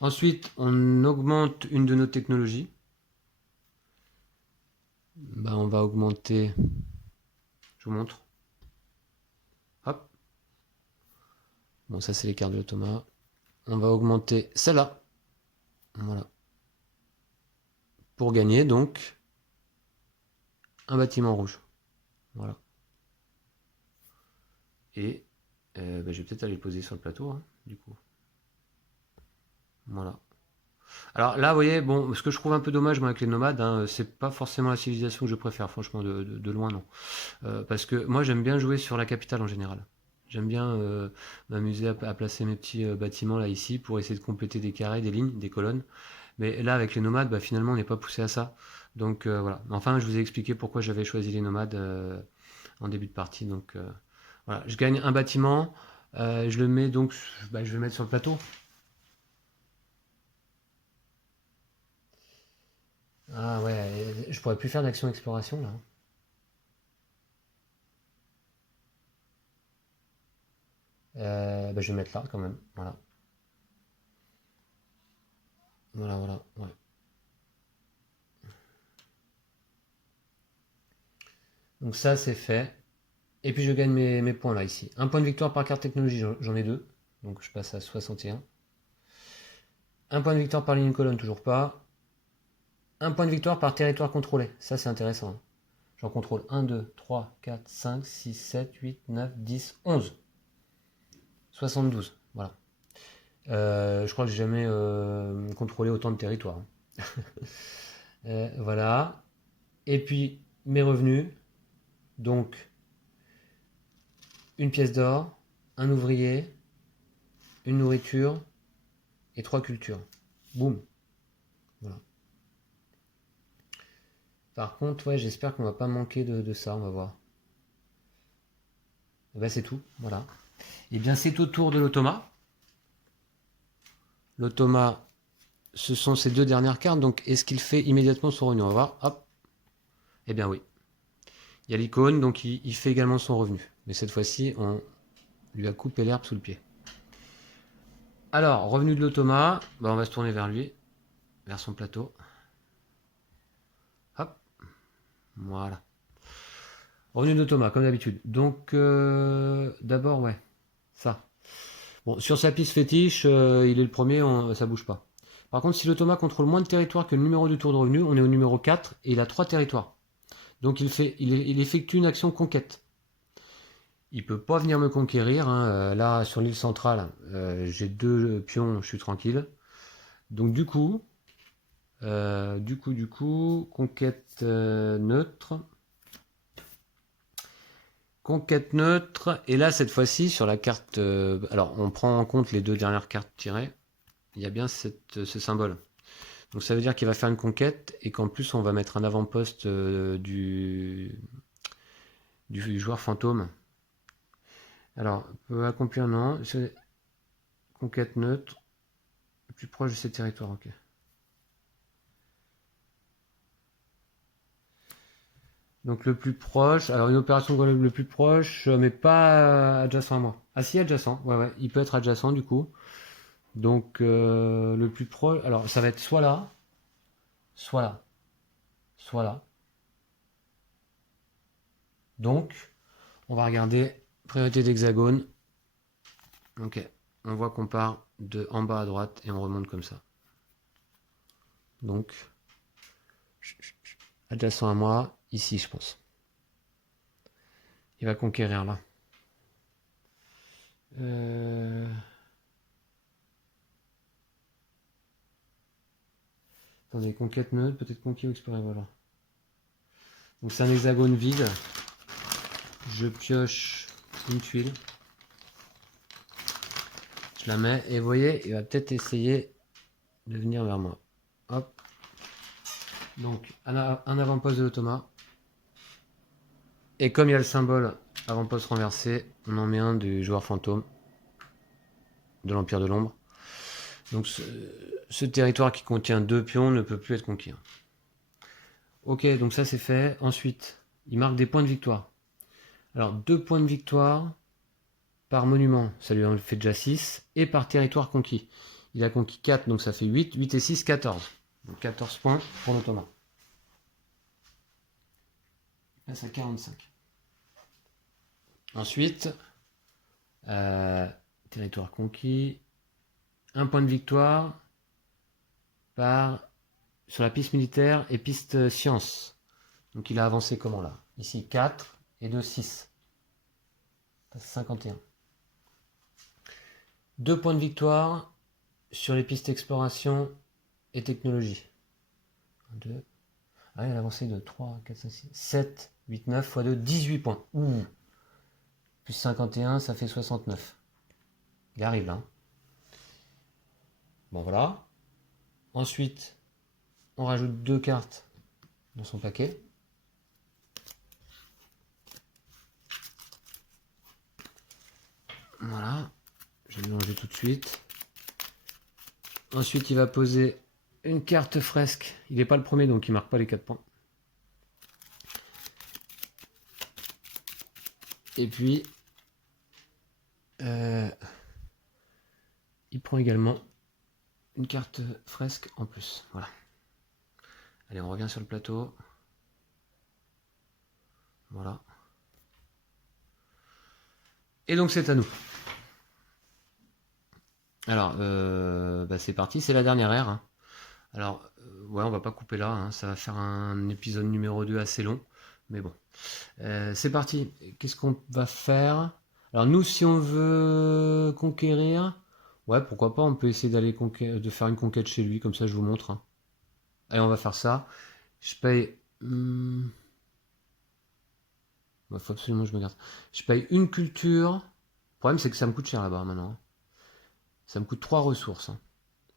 Ensuite, on augmente une de nos technologies. Bah, on va augmenter... Je vous montre. Hop. Bon, ça, c'est les cartes de l'automa. On va augmenter celle-là. Voilà. Pour gagner, donc, un bâtiment rouge. Voilà. Et bah, je vais peut-être aller le poser sur le plateau, hein, du coup. Voilà. Alors là, vous voyez, bon, ce que je trouve un peu dommage moi, avec les nomades, hein, c'est pas forcément la civilisation que je préfère, franchement, de loin, non. Parce que moi, j'aime bien jouer sur la capitale en général. J'aime bien m'amuser à placer mes petits bâtiments là, ici, pour essayer de compléter des carrés, des lignes, des colonnes. Mais là, avec les nomades, bah, finalement, on n'est pas poussé à ça. Donc voilà. Enfin, je vous ai expliqué pourquoi j'avais choisi les nomades en début de partie. Donc voilà, je gagne un bâtiment. Je le mets donc, bah, je vais le mettre sur le plateau. Ah ouais, pourrais plus faire d'action exploration là. Bah, je vais mettre là quand même. Voilà. Voilà, voilà. Ouais. Donc ça, c'est fait. Et puis je gagne mes points là, ici. Un point de victoire par carte technologie, j'en ai 2. Donc je passe à 61. Un point de victoire par ligne colonne, toujours pas. Un point de victoire par territoire contrôlé. Ça, c'est intéressant. J'en contrôle 1, 2, 3, 4, 5, 6, 7, 8, 9, 10, 11. 72. Voilà. Je crois que j'ai jamais contrôlé autant de territoire. Voilà. Et puis, mes revenus. Donc, une pièce d'or, un ouvrier, une nourriture et 3 cultures. Boum. Voilà. Par contre, ouais, j'espère qu'on va pas manquer de ça, on va voir. Et ben c'est tout, voilà. Et bien c'est au tour de l'automa. L'automa, ce sont ces 2 dernières cartes, donc est-ce qu'il fait immédiatement son revenu? On va voir, hop. Eh bien oui. Il y a l'icône, donc il fait également son revenu. Mais cette fois-ci, on lui a coupé l'herbe sous le pied. Alors, revenu de l'automa, bah, on va se tourner vers lui, vers son plateau. Hop. Voilà. Revenu d'automa, comme d'habitude. Donc, d'abord, ouais, ça. Bon, sur sa piste fétiche, il est le premier, ça bouge pas. Par contre, si l'automa contrôle moins de territoire que le numéro du tour de revenu, on est au numéro 4 et il a 3 territoires. Donc il effectue une action conquête. Il peut pas venir me conquérir. Hein. Là, sur l'île centrale, j'ai 2 pions, je suis tranquille. Donc du coup, conquête neutre. Conquête neutre. Et là, cette fois-ci, sur la carte... alors, on prend en compte les 2 dernières cartes tirées. Il y a bien ce symbole. Donc ça veut dire qu'il va faire une conquête et qu'en plus, on va mettre un avant-poste du joueur fantôme. Alors, peut accomplir, non. Conquête neutre. Le plus proche de ces territoires, ok. Donc le plus proche, alors une opération le plus proche, mais pas adjacent à moi. Ah si, adjacent, ouais, il peut être adjacent du coup. Donc le plus proche, alors ça va être soit là, soit là, soit là. Donc, on va regarder priorité d'hexagone. Ok, on voit qu'on part de en bas à droite et on remonte comme ça. Donc, adjacent à moi, ici je pense. Il va conquérir là. Attendez, conquête neutre, peut-être conquis ou explorer, voilà. Donc c'est un hexagone vide. Je pioche une tuile. Je la mets et vous voyez, il va peut-être essayer de venir vers moi. Hop. Donc un avant-poste de l'automa. Et comme il y a le symbole avant-poste renversé, on en met un du joueur fantôme de l'Empire de l'Ombre. Donc ce territoire qui contient 2 pions ne peut plus être conquis. Ok, donc ça c'est fait. Ensuite, il marque des points de victoire. Alors 2 points de victoire par monument, ça lui en fait déjà 6, et par territoire conquis. Il a conquis 4, donc ça fait 8. 8 et 6, 14. Donc 14 points pour l'automa. Il passe à 45. Ensuite, territoire conquis. 1 point de victoire sur la piste militaire et piste science. Donc il a avancé comment là? Ici 4 et 2, 6. 51. 2 points de victoire sur les pistes exploration et technologie. 1, 2. Ah, il a avancé de 3, 4, 5, 6, 7, 8, 9 x 2, 18 points. Ouh. Plus 51, ça fait 69. Il arrive là. Bon voilà. Ensuite, on rajoute 2 cartes dans son paquet. Voilà. Je vais mélanger tout de suite. Ensuite, il va poser une carte fresque. Il n'est pas le premier, donc il ne marque pas les 4 points. Et puis, il prend également une carte fresque en plus. Voilà. Allez, on revient sur le plateau. Voilà. Et donc c'est à nous. Alors, c'est parti, c'est la dernière ère. Hein. Alors, ouais, on va pas couper là, hein. Ça va faire un épisode numéro 2 assez long. Mais bon. C'est parti. Qu'est-ce qu'on va faire? Alors nous, si on veut conquérir, ouais, pourquoi pas, on peut essayer de faire une conquête chez lui, comme ça je vous montre. Hein. Allez, on va faire ça. Je paye... faut absolument que je me garde. Je paye une culture. Le problème, c'est que ça me coûte cher là-bas maintenant. Ça me coûte 3 ressources hein,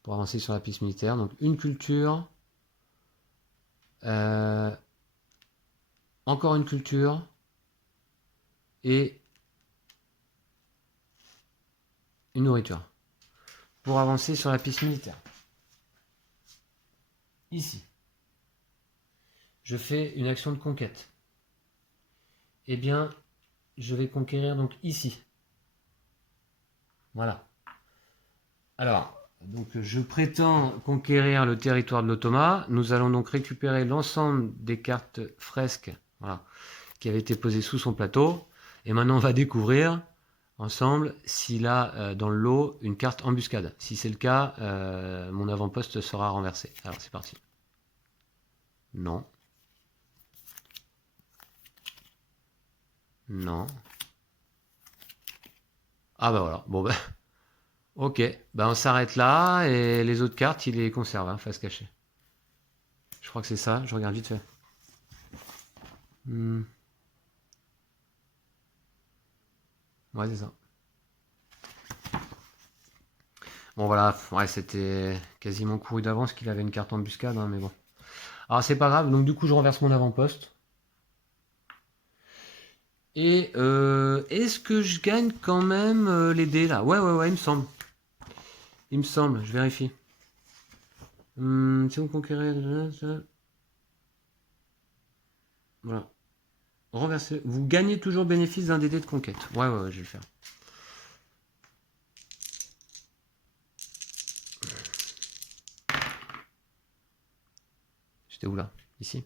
pour avancer sur la piste militaire. Donc une culture. Encore une culture. Et une nourriture. Pour avancer sur la piste militaire. Ici. Je fais une action de conquête. Eh bien, je vais conquérir donc ici. Voilà. Alors, donc je prétends conquérir le territoire de l'Automa. Nous allons donc récupérer l'ensemble des cartes fresques voilà, qui avaient été posées sous son plateau. Et maintenant, on va découvrir ensemble s'il a dans le lot une carte embuscade. Si c'est le cas, mon avant-poste sera renversé. Alors, c'est parti. Non. Non. Ah bah voilà. Bon bah... Ok, bah on s'arrête là et les autres cartes, il les conserve, hein, face cachée. Je crois que c'est ça, je regarde vite fait. Ouais, c'est ça. Bon voilà, ouais, c'était quasiment couru d'avance qu'il avait une carte embuscade, hein, mais bon. Alors c'est pas grave, donc du coup je renverse mon avant-poste. Et est-ce que je gagne quand même les dés là? Ouais, il me semble. Il me semble, je vérifie. Si vous conquérez... Voilà. Renverser. Vous gagnez toujours bénéfice d'un dé de conquête. Ouais, je vais le faire. J'étais où là? Ici.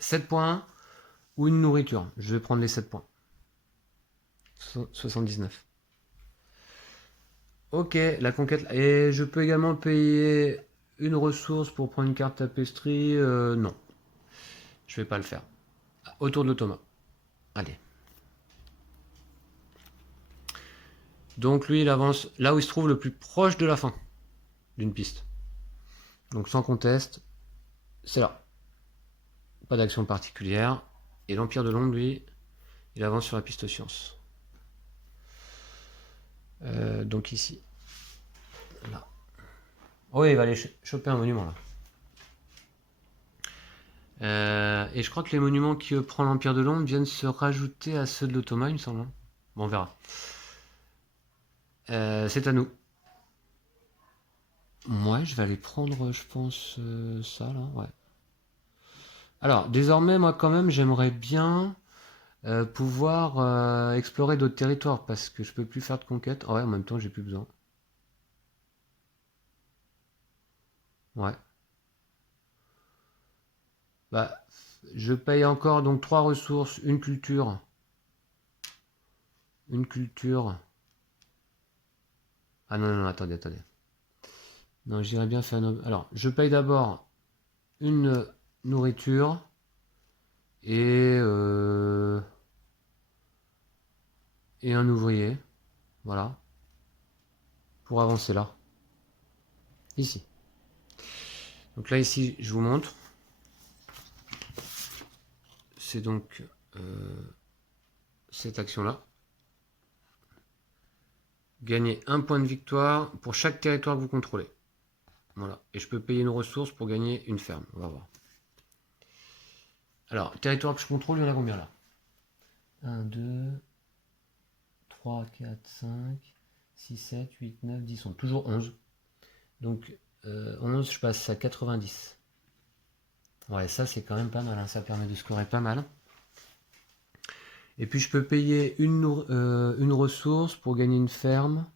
7 points ou une nourriture. Je vais prendre les 7 points. 79. Ok, la conquête. Et je peux également payer une ressource pour prendre une carte tapisserie. Non. Je vais pas le faire. Autour de l'automa. Allez. Donc lui, il avance là où il se trouve le plus proche de la fin d'une piste. Donc sans conteste, c'est là. Pas d'action particulière. Et l'Empire de Londres, lui, il avance sur la piste science. Donc ici. Là. Oh, oui, il va aller choper un monument là. Et je crois que les monuments que prend l'Empire de Londres viennent se rajouter à ceux de l'Automa, il me semble. Bon, on verra. C'est à nous. Moi, je vais aller prendre, je pense, ça là, ouais. Alors, désormais, moi, quand même, j'aimerais bien pouvoir explorer d'autres territoires parce que je peux plus faire de conquête. Ouais, en même temps, j'ai plus besoin. Ouais. Bah, je paye encore donc 3 ressources, une culture. Une culture. Ah non, attendez. Non, j'irais bien faire une... Alors, je paye d'abord une nourriture et un ouvrier. Voilà. Pour avancer là. Ici. Donc là, ici, je vous montre. C'est donc cette action-là. Gagner un point de victoire pour chaque territoire que vous contrôlez. Voilà. Et je peux payer une ressource pour gagner une ferme. On va voir. Alors, territoire que je contrôle, il y en a combien là? 1, 2, 3, 4, 5, 6, 7, 8, 9, 10, sont toujours 11. Donc, en 11, je passe à 90. Ouais, ça, c'est quand même pas mal. Hein. Ça permet de scorer pas mal. Et puis je peux payer une ressource pour gagner une ferme.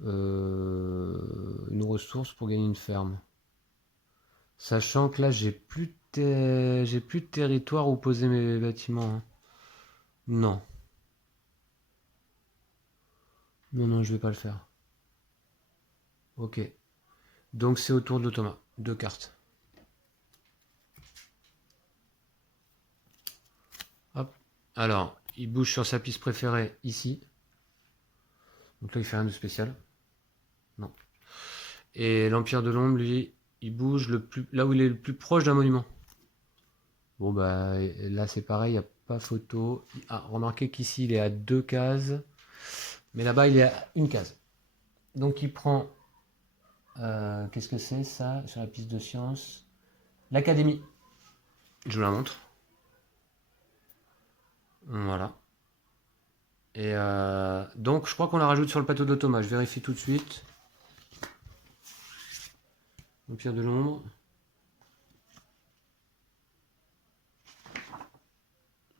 Une ressource pour gagner une ferme. Sachant que là, j'ai plus de territoire où poser mes bâtiments, hein. Non. Non, non, je vais pas le faire. Ok. Donc c'est au tour de l'automat. Deux cartes. Hop. Alors, il bouge sur sa piste préférée ici. Donc là, il fait rien de spécial. Non. Et l'Empire de l'Ombre, lui, il bouge là où il est le plus proche d'un monument. Bon, bah là, c'est pareil, il n'y a pas photo. Ah, remarquez qu'ici, il est à 2 cases. Mais là-bas, il est à une case. Donc, il prend. Qu'est-ce que c'est ça sur la piste de science? L'académie. Je vous la montre. Voilà. Et donc, je crois qu'on la rajoute sur le plateau d'automat. Je vérifie tout de suite. Empire de l'ombre.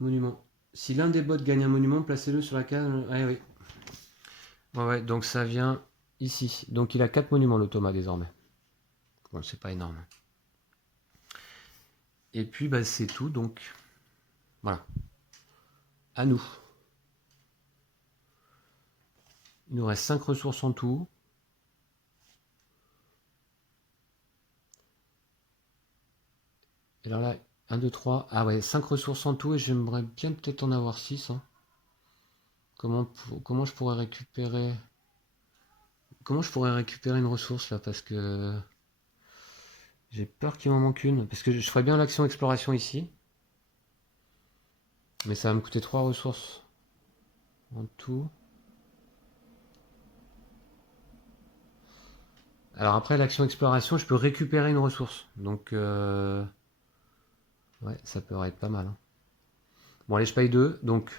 Monument. Si l'un des bots gagne un monument, placez-le sur la case. Ah oui. Ouais, donc ça vient ici. Donc il a 4 monuments l'automa désormais. Bon, c'est pas énorme. Et puis bah, c'est tout, donc voilà. À nous. Il nous reste 5 ressources en tout. Et alors là, 1, 2, 3. Ah ouais, 5 ressources en tout et j'aimerais bien peut-être en avoir 6. Hein. Comment je pourrais récupérer. Comment je pourrais récupérer une ressource là? Parce que j'ai peur qu'il m'en manque une. Parce que je ferais bien l'action exploration ici. Mais ça va me coûter 3 ressources en tout. Alors après l'action exploration, je peux récupérer une ressource. Donc ouais, ça peut être pas mal. Hein. Bon allez, je paye 2. Donc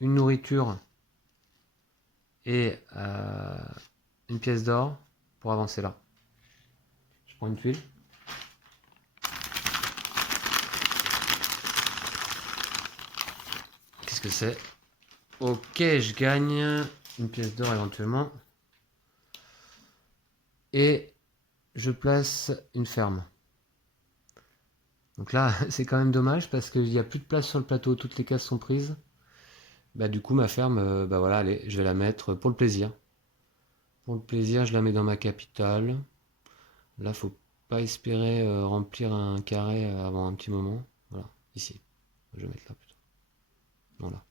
une nourriture et une pièce d'or pour avancer là. Je prends une tuile. Qu'est-ce que c'est? Ok, je gagne une pièce d'or éventuellement. Et je place une ferme. Donc là, c'est quand même dommage parce qu'il n'y a plus de place sur le plateau, toutes les cases sont prises. Bah du coup, ma ferme, bah voilà, allez, je vais la mettre pour le plaisir. Pour le plaisir, je la mets dans ma capitale. Là, faut pas espérer remplir un carré avant un petit moment. Voilà, ici. Je vais mettre là plutôt. Non, là.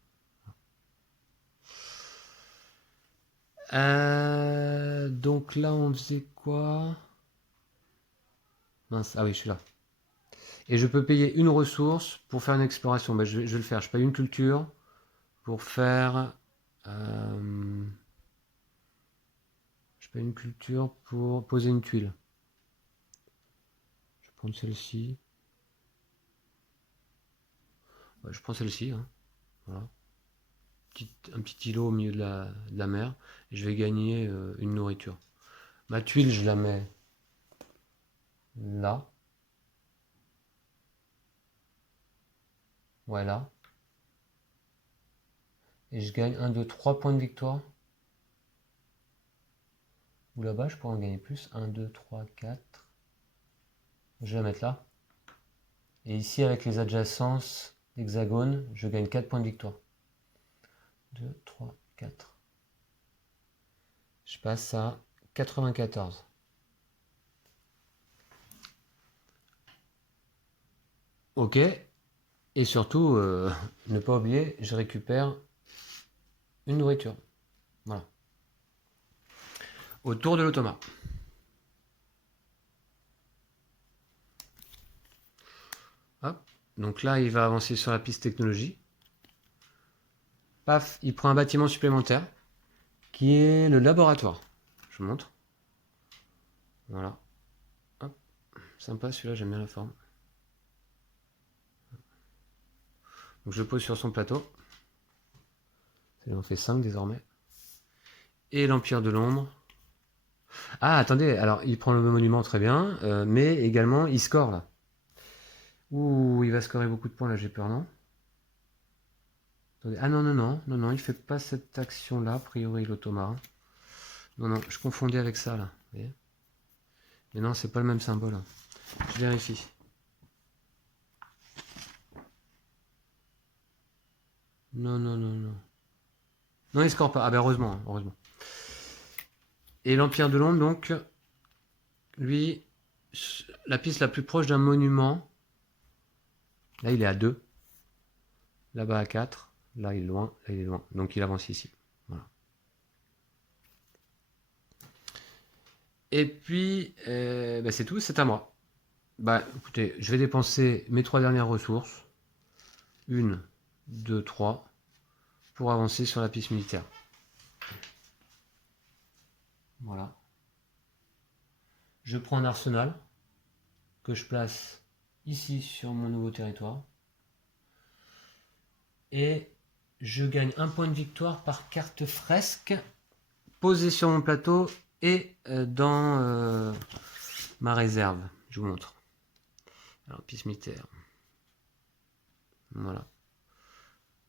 Donc là, on faisait quoi? Mince, ah oui, je suis là. Et je peux payer une ressource pour faire une exploration. Bah, je vais le faire. Je paye une culture pour faire. Je paye une culture pour poser une tuile. Je vais prendre celle-ci. Ouais, je prends celle-ci. Hein. Voilà. Un petit îlot au milieu de la mer. Et je vais gagner une nourriture. Ma tuile, je la mets là. Voilà. Et je gagne 1, 2, 3 points de victoire. Ou là-bas, je pourrais en gagner plus. 1, 2, 3, 4. Je vais la mettre là. Et ici, avec les adjacences d'hexagone, je gagne 4 points de victoire. 2, 3, 4. Je passe à 94. Ok. Et surtout, ne pas oublier, je récupère une nourriture. Voilà. Autour de l'automat. Hop. Donc là, il va avancer sur la piste technologie. Paf, il prend un bâtiment supplémentaire qui est le laboratoire. Je vous montre. Voilà. Hop. Sympa celui-là, j'aime bien la forme. Donc je le pose sur son plateau. Ça lui en fait 5 désormais. Et l'Empire de l'Ombre. Ah, attendez, alors il prend le monument très bien, mais également il score là. Ouh, il va scorer beaucoup de points là, j'ai peur, non? Attendez. Ah non, non, non, non, non, il fait pas cette action-là, a priori, l'automa. Non, non, je confondais avec ça, là. Vous voyez, mais non, c'est pas le même symbole, hein. Je vérifie. Non, non, non, non. Non, il score pas. Ah ben heureusement, hein, heureusement. Et l'Empire de l'Ombre, donc, lui, la piste la plus proche d'un monument, là il est à 2, là-bas à 4, là il est loin, là il est loin. Donc il avance ici. Voilà. Et puis, bah, c'est tout, c'est à moi. Bah écoutez, je vais dépenser mes 3 dernières ressources. 1, 2, 3, pour avancer sur la piste militaire. Voilà. Je prends un arsenal que je place ici sur mon nouveau territoire. Et je gagne un point de victoire par carte fresque posée sur mon plateau et dans ma réserve. Je vous montre. Alors, piste militaire. Voilà.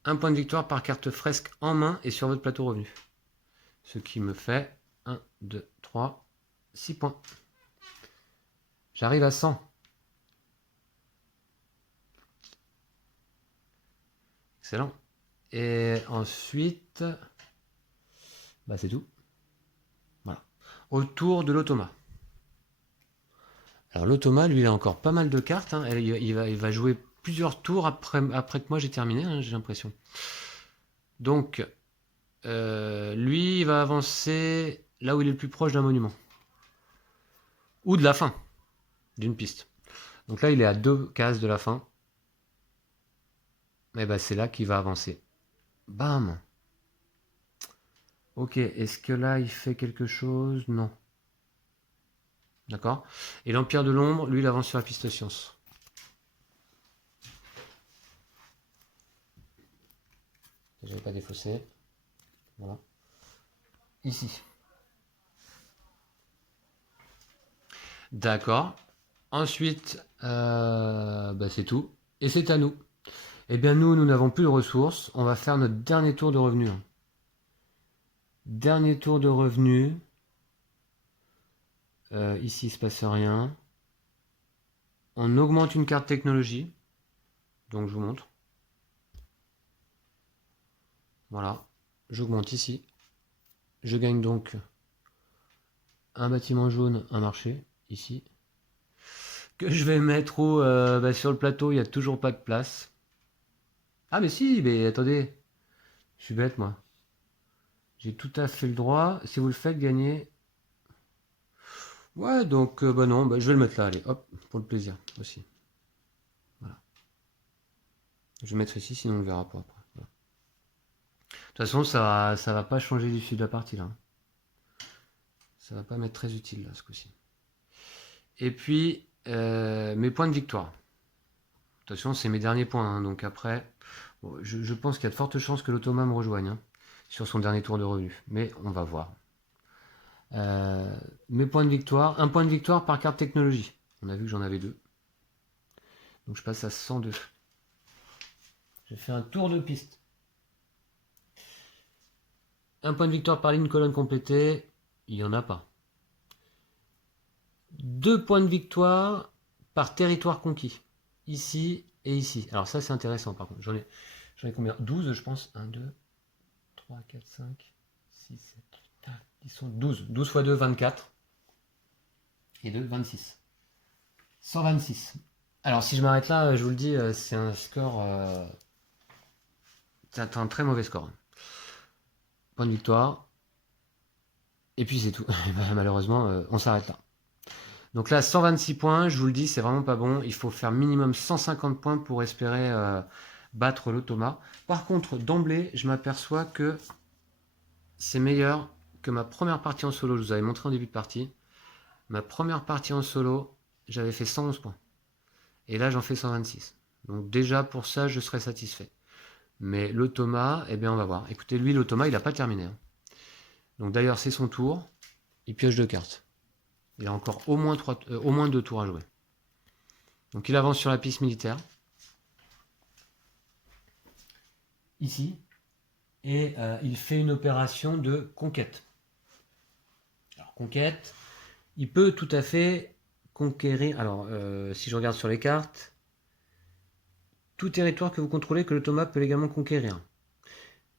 Un point de victoire par carte fresque en main et sur votre plateau revenu. Ce qui me fait 1, 2, 3, 6 points. J'arrive à 100. Excellent. Et ensuite, bah c'est tout. Voilà. Autour de l'automa. Alors l'automa, lui, il a encore pas mal de cartes, hein. Il va jouer plusieurs tours après que moi j'ai terminé, hein, j'ai l'impression. Donc, lui, il va avancer là où il est le plus proche d'un monument. Ou de la fin d'une piste. Donc là, il est à 2 cases de la fin. Et ben, c'est là qu'il va avancer. Bam! Ok, est-ce que là, il fait quelque chose? Non. D'accord? Et l'Empire de l'Ombre, lui, il avance sur la piste science. Je vais pas défausser. Voilà. Ici. D'accord. Ensuite, bah, c'est tout. Et c'est à nous. Eh bien, nous n'avons plus de ressources. On va faire notre dernier tour de revenus. Dernier tour de revenus. Ici, il ne se passe rien. On augmente une carte technologie. Donc, je vous montre. Voilà. J'augmente ici. Je gagne donc un bâtiment jaune, un marché, ici. Que je vais mettre où bah, sur le plateau, il n'y a toujours pas de place. Ah, mais si, mais attendez. Je suis bête, moi. J'ai tout à fait le droit. Si vous le faites gagner. Ouais, donc, bah non, bah, je vais le mettre là, allez, hop, pour le plaisir aussi. Voilà. Je vais le mettre ici, sinon on le verra pas après. Voilà. De toute façon, ça va pas changer l'issue de la partie là. Ça va pas m'être très utile là, ce coup-ci. Et puis, mes points de victoire. Attention, c'est mes derniers points, hein, donc après, bon, je pense qu'il y a de fortes chances que l'automa me rejoigne hein, sur son dernier tour de revenu. Mais on va voir. Mes points de victoire, un point de victoire par carte technologie. On a vu que j'en avais 2. Donc je passe à 102. J'ai fait un tour de piste. Un point de victoire par ligne colonne complétée, il n'y en a pas. 2 points de victoire par territoire conquis. Ici et ici. Alors ça c'est intéressant par contre. J'en ai combien? 12 je pense. 1, 2, 3, 4, 5, 6, 7, 8, 10 sont 12. 12 x 2, 24. Et 2, 26. 126. Alors si je m'arrête là, je vous le dis, c'est un score... c'est un très mauvais score. Point de victoire. Et puis c'est tout. Malheureusement, on s'arrête là. Donc là, 126 points, je vous le dis, c'est vraiment pas bon. Il faut faire minimum 150 points pour espérer battre l'automa. Par contre, d'emblée, je m'aperçois que c'est meilleur que ma première partie en solo. Je vous avais montré en début de partie. Ma première partie en solo, j'avais fait 111 points. Et là, j'en fais 126. Donc déjà, pour ça, je serais satisfait. Mais l'automa, eh bien, on va voir. Écoutez, lui, l'automa, il n'a pas terminé. Hein. Donc d'ailleurs, c'est son tour. Il pioche 2 cartes. Il a encore au moins 2 tours à jouer. Donc il avance sur la piste militaire. ici, et il fait une opération de conquête. Alors, conquête, il peut tout à fait conquérir. Alors, si je regarde sur les cartes, tout territoire que vous contrôlez que l'automate peut également conquérir.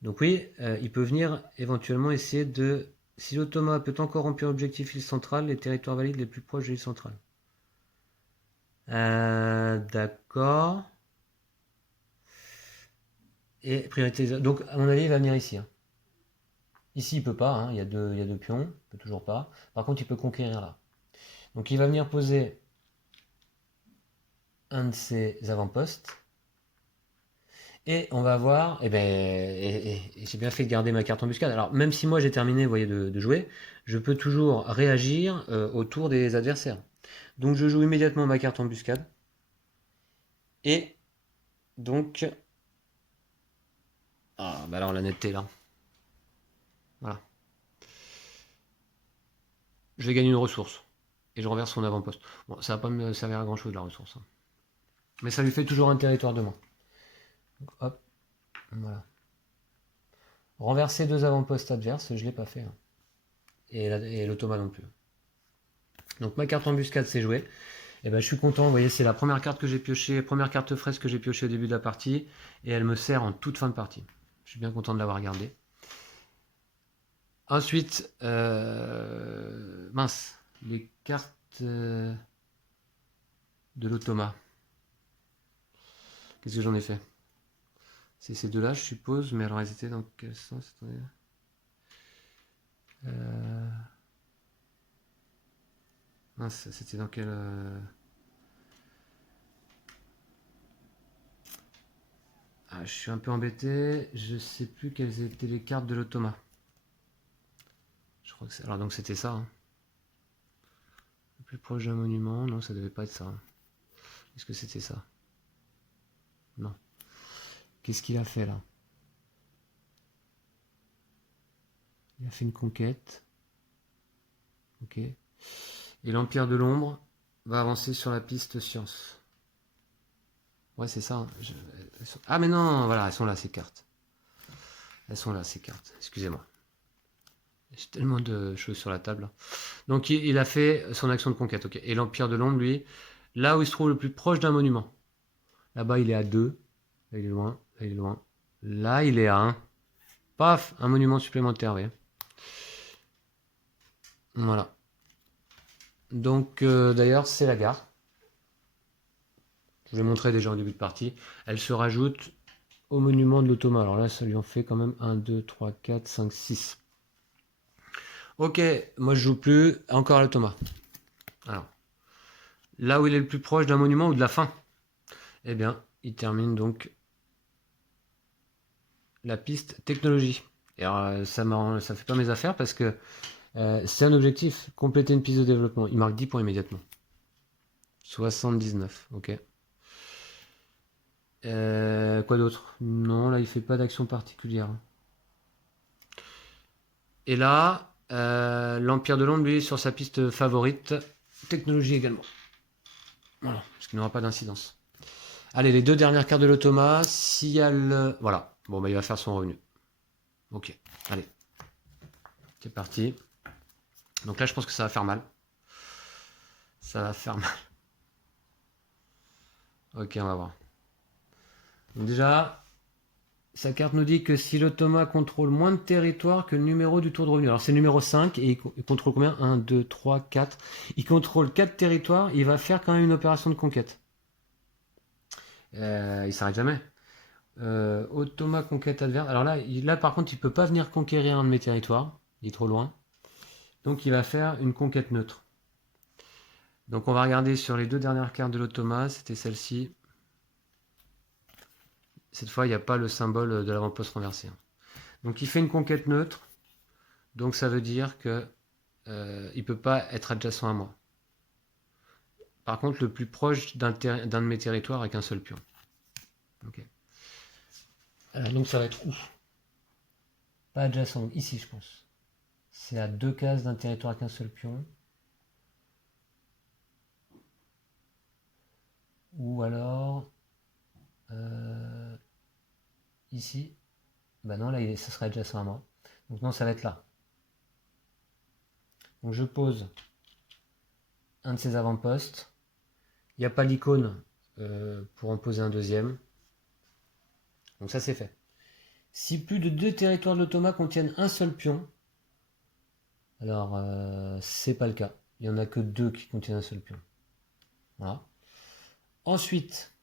Donc oui, il peut venir éventuellement essayer de... Si l'automate peut encore remplir l'objectif île centrale, les territoires valides les plus proches de l'île centrale. D'accord. Et priorité... Donc à mon avis, il va venir ici. Hein. Ici, il peut pas, hein. Il y a deux pions, il peut toujours pas. Par contre, il peut conquérir là. Donc il va venir poser un de ses avant-postes. Et on va voir, et j'ai bien fait de garder ma carte embuscade. Alors même si moi j'ai terminé, vous voyez, de jouer, je peux toujours réagir autour des adversaires. Donc je joue immédiatement ma carte embuscade. Et donc... Ah bah là on l'a netté là. Voilà. Je vais gagner une ressource. Et je renverse son avant-poste. Bon, ça va pas me servir à grand chose la ressource. Hein. Mais ça lui fait toujours un territoire de moins. Donc, hop, voilà. Renverser deux avant-postes adverses, je l'ai pas fait. Hein. Et l'automate non plus. Donc ma carte embuscade c'est joué. Et ben je suis content, vous voyez, c'est la première carte que j'ai piochée, première carte fraîche que j'ai piochée au début de la partie, et elle me sert en toute fin de partie. Je suis bien content de l'avoir gardée. Ensuite, mince, les cartes de l'automa. Qu'est-ce que j'en ai fait? C'est ces deux-là, je suppose, mais alors elles étaient dans quel sens? Mince, c'était dans quel... Ah, je suis un peu embêté, je sais plus quelles étaient les cartes de l'automa. Je crois que c'est... Alors donc c'était ça. Hein. Le plus proche d'un monument, non, ça devait pas être ça. Hein. Est-ce que c'était ça? Non. Qu'est-ce qu'il a fait là? Il a fait une conquête. Ok. Et l'Empire de l'Ombre va avancer sur la piste science. Ouais, c'est ça. Hein. Ah, mais non, voilà, elles sont là, ces cartes. Elles sont là, ces cartes. Excusez-moi. J'ai tellement de choses sur la table. Donc, il a fait son action de conquête. Ok. Et l'Empire de l'Ombre, lui, là où il se trouve le plus proche d'un monument. Là-bas, il est à 2. Là, il est loin. Là, il est loin. Là, il est à 1. Paf, un monument supplémentaire, oui. Voilà. Donc, d'ailleurs, c'est la gare. Je vous l'ai montré déjà en début de partie. Elle se rajoute au monument de l'automa. Alors là, ça lui en fait quand même 1, 2, 3, 4, 5, 6. Ok, moi je joue plus. Encore à l'automa. Alors, là où il est le plus proche d'un monument ou de la fin, eh bien, il termine donc la piste technologie. Et alors, ça fait pas mes affaires parce que c'est un objectif, compléter une piste de développement. Il marque 10 points immédiatement. 79, ok. Quoi d'autre? Non, là il fait pas d'action particulière. Et là, l'Empire de l'Ombre, lui, est sur sa piste favorite, technologie également. Voilà, parce qu'il n'aura pas d'incidence. Allez, les deux dernières cartes de l'automa, s'il y a le... Voilà, bon, bah il va faire son revenu. Ok, allez. C'est parti. Donc là, je pense que ça va faire mal. Ça va faire mal. Ok, on va voir. Donc déjà, sa carte nous dit que si l'automa contrôle moins de territoire que le numéro du tour de revenu. Alors c'est le numéro 5 et il contrôle combien? 1, 2, 3, 4. Il contrôle 4 territoires, il va faire quand même une opération de conquête. Il s'arrête jamais. Automa conquête adverse. Alors là, par contre, il peut pas venir conquérir un de mes territoires. Il est trop loin. Donc il va faire une conquête neutre. Donc on va regarder sur les deux dernières cartes de l'automa. C'était celle-ci. Cette fois, il n'y a pas le symbole de l'avant-poste renversé. Donc il fait une conquête neutre. Donc ça veut dire que il peut pas être adjacent à moi. Par contre, le plus proche d'un de mes territoires avec un seul pion. Ok. Donc ça va être où? Pas adjacent, ici je pense. C'est à 2 cases d'un territoire avec un seul pion. Ou alors ici. Bah non, là, ce serait adjacent à moi. Donc non, ça va être là. Donc je pose un de ces avant-postes. Il n'y a pas l'icône pour en poser un deuxième. Donc ça, c'est fait. Si plus de 2 territoires de l'automa contiennent un seul pion, alors c'est pas le cas. Il n'y en a que 2 qui contiennent un seul pion. Voilà. Ensuite,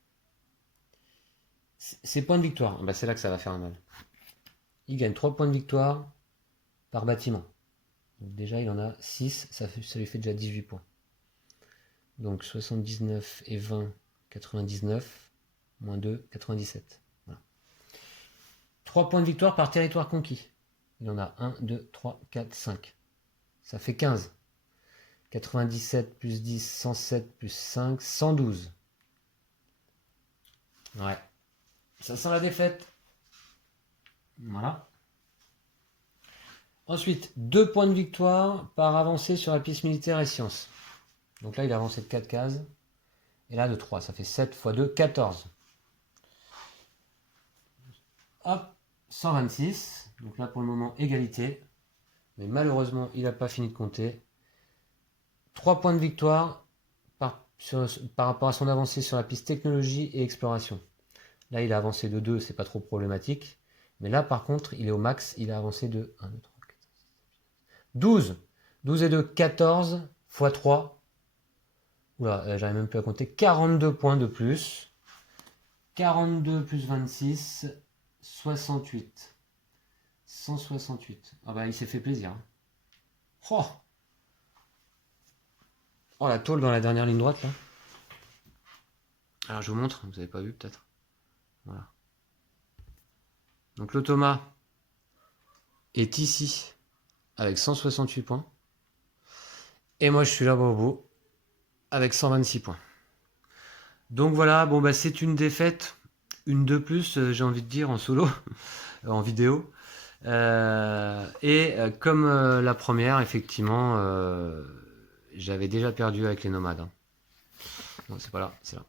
ces points de victoire, bah, c'est là que ça va faire un mal. Il gagne 3 points de victoire par bâtiment. Donc déjà, il en a 6, ça lui fait déjà 18 points. Donc 79 et 20, 99, moins 2, 97. Voilà. 3 points de victoire par territoire conquis. Il en a 1, 2, 3, 4, 5. Ça fait 15. 97 plus 10, 107 plus 5, 112. Ouais. Ça sent la défaite. Voilà. Ensuite, 2 points de victoire par avancée sur la piste militaire et sciences. Donc là, il a avancé de 4 cases. Et là, de 3. Ça fait 7 x 2, 14. Hop, 126. Donc là, pour le moment, égalité. Mais malheureusement, il n'a pas fini de compter. 3 points de victoire par rapport à son avancée sur la piste technologie et exploration. Là, il a avancé de 2, c'est pas trop problématique. Mais là, par contre, il est au max. Il a avancé de 1, 2, 3, 4, 12. 12 et 2, 14 x 3. Oula, j'arrive même plus à compter. 42 points de plus. 42 plus 26, 68. 168. Ah bah, il s'est fait plaisir. Oh, oh, la tôle dans la dernière ligne droite, là. Alors, je vous montre. Vous n'avez pas vu, peut-être. Voilà. Donc, l'automa est ici avec 168 points. Et moi, je suis là-bas au bout avec 126 points. Donc voilà, bon bah c'est une défaite, une de plus, j'ai envie de dire, en solo, en vidéo. Comme la première, effectivement, j'avais déjà perdu avec les nomades. Hein. Non, c'est pas là, c'est là.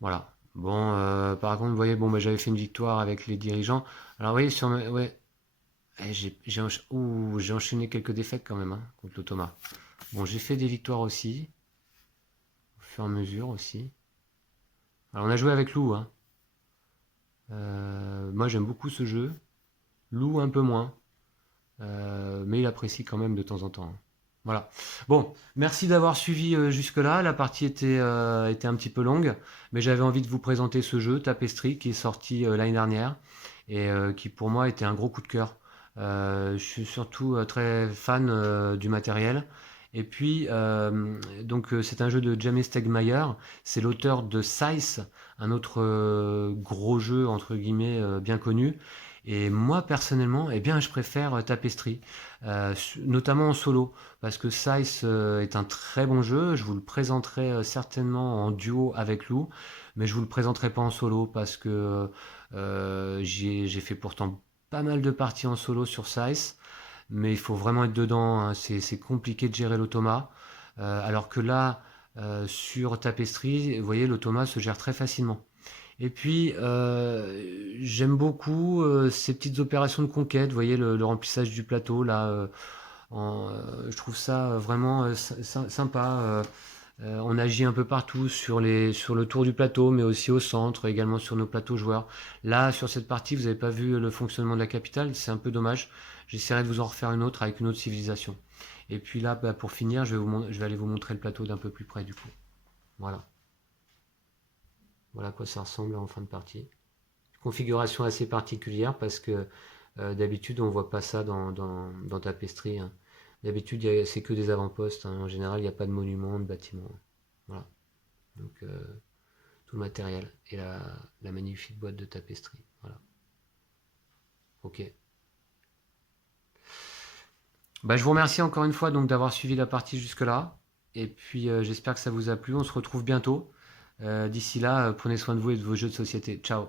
Voilà. Bon, par contre, vous voyez, bon, bah, j'avais fait une victoire avec les dirigeants. Alors oui, ouais, j'ai enchaîné quelques défaites quand même hein, contre l'automa. Bon, j'ai fait des victoires aussi, au fur et à mesure aussi. Alors on a joué avec Lou. Hein. Moi j'aime beaucoup ce jeu. Lou un peu moins. Mais il apprécie quand même de temps en temps. Hein. Voilà. Bon, merci d'avoir suivi jusque-là. La partie était un petit peu longue, mais j'avais envie de vous présenter ce jeu, Tapestry, qui est sorti l'année dernière et qui pour moi était un gros coup de cœur. Je suis surtout très fan du matériel. Et puis, donc c'est un jeu de James Stegmaier, c'est l'auteur de Size, un autre gros jeu entre guillemets bien connu. Et moi personnellement, eh bien, je préfère Tapestry, notamment en solo, parce que Size est un très bon jeu. Je vous le présenterai certainement en duo avec Lou, mais je vous le présenterai pas en solo parce que j'ai fait pourtant pas mal de parties en solo sur Size, mais il faut vraiment être dedans. Hein. C'est compliqué de gérer l'automa, alors que là, sur Tapestry, vous voyez, l'automa se gère très facilement. Et puis, j'aime beaucoup ces petites opérations de conquête, vous voyez, le remplissage du plateau, là, je trouve ça vraiment sympa. On agit un peu partout sur le tour du plateau, mais aussi au centre, également sur nos plateaux joueurs. Là, sur cette partie, vous n'avez pas vu le fonctionnement de la capitale, c'est un peu dommage. J'essaierai de vous en refaire une autre avec une autre civilisation. Et puis là, bah, pour finir, je vais aller vous montrer le plateau d'un peu plus près du coup. Voilà. Voilà à quoi ça ressemble en fin de partie. Configuration assez particulière parce que d'habitude on voit pas ça dans Tapestry. Hein. D'habitude c'est que des avant-postes. Hein. En général il n'y a pas de monument, de bâtiment. Voilà. Donc tout le matériel et la magnifique boîte de Tapestry. Voilà. Ok. Bah, je vous remercie encore une fois donc d'avoir suivi la partie jusque-là. Et puis j'espère que ça vous a plu. On se retrouve bientôt. D'ici là, prenez soin de vous et de vos jeux de société. Ciao.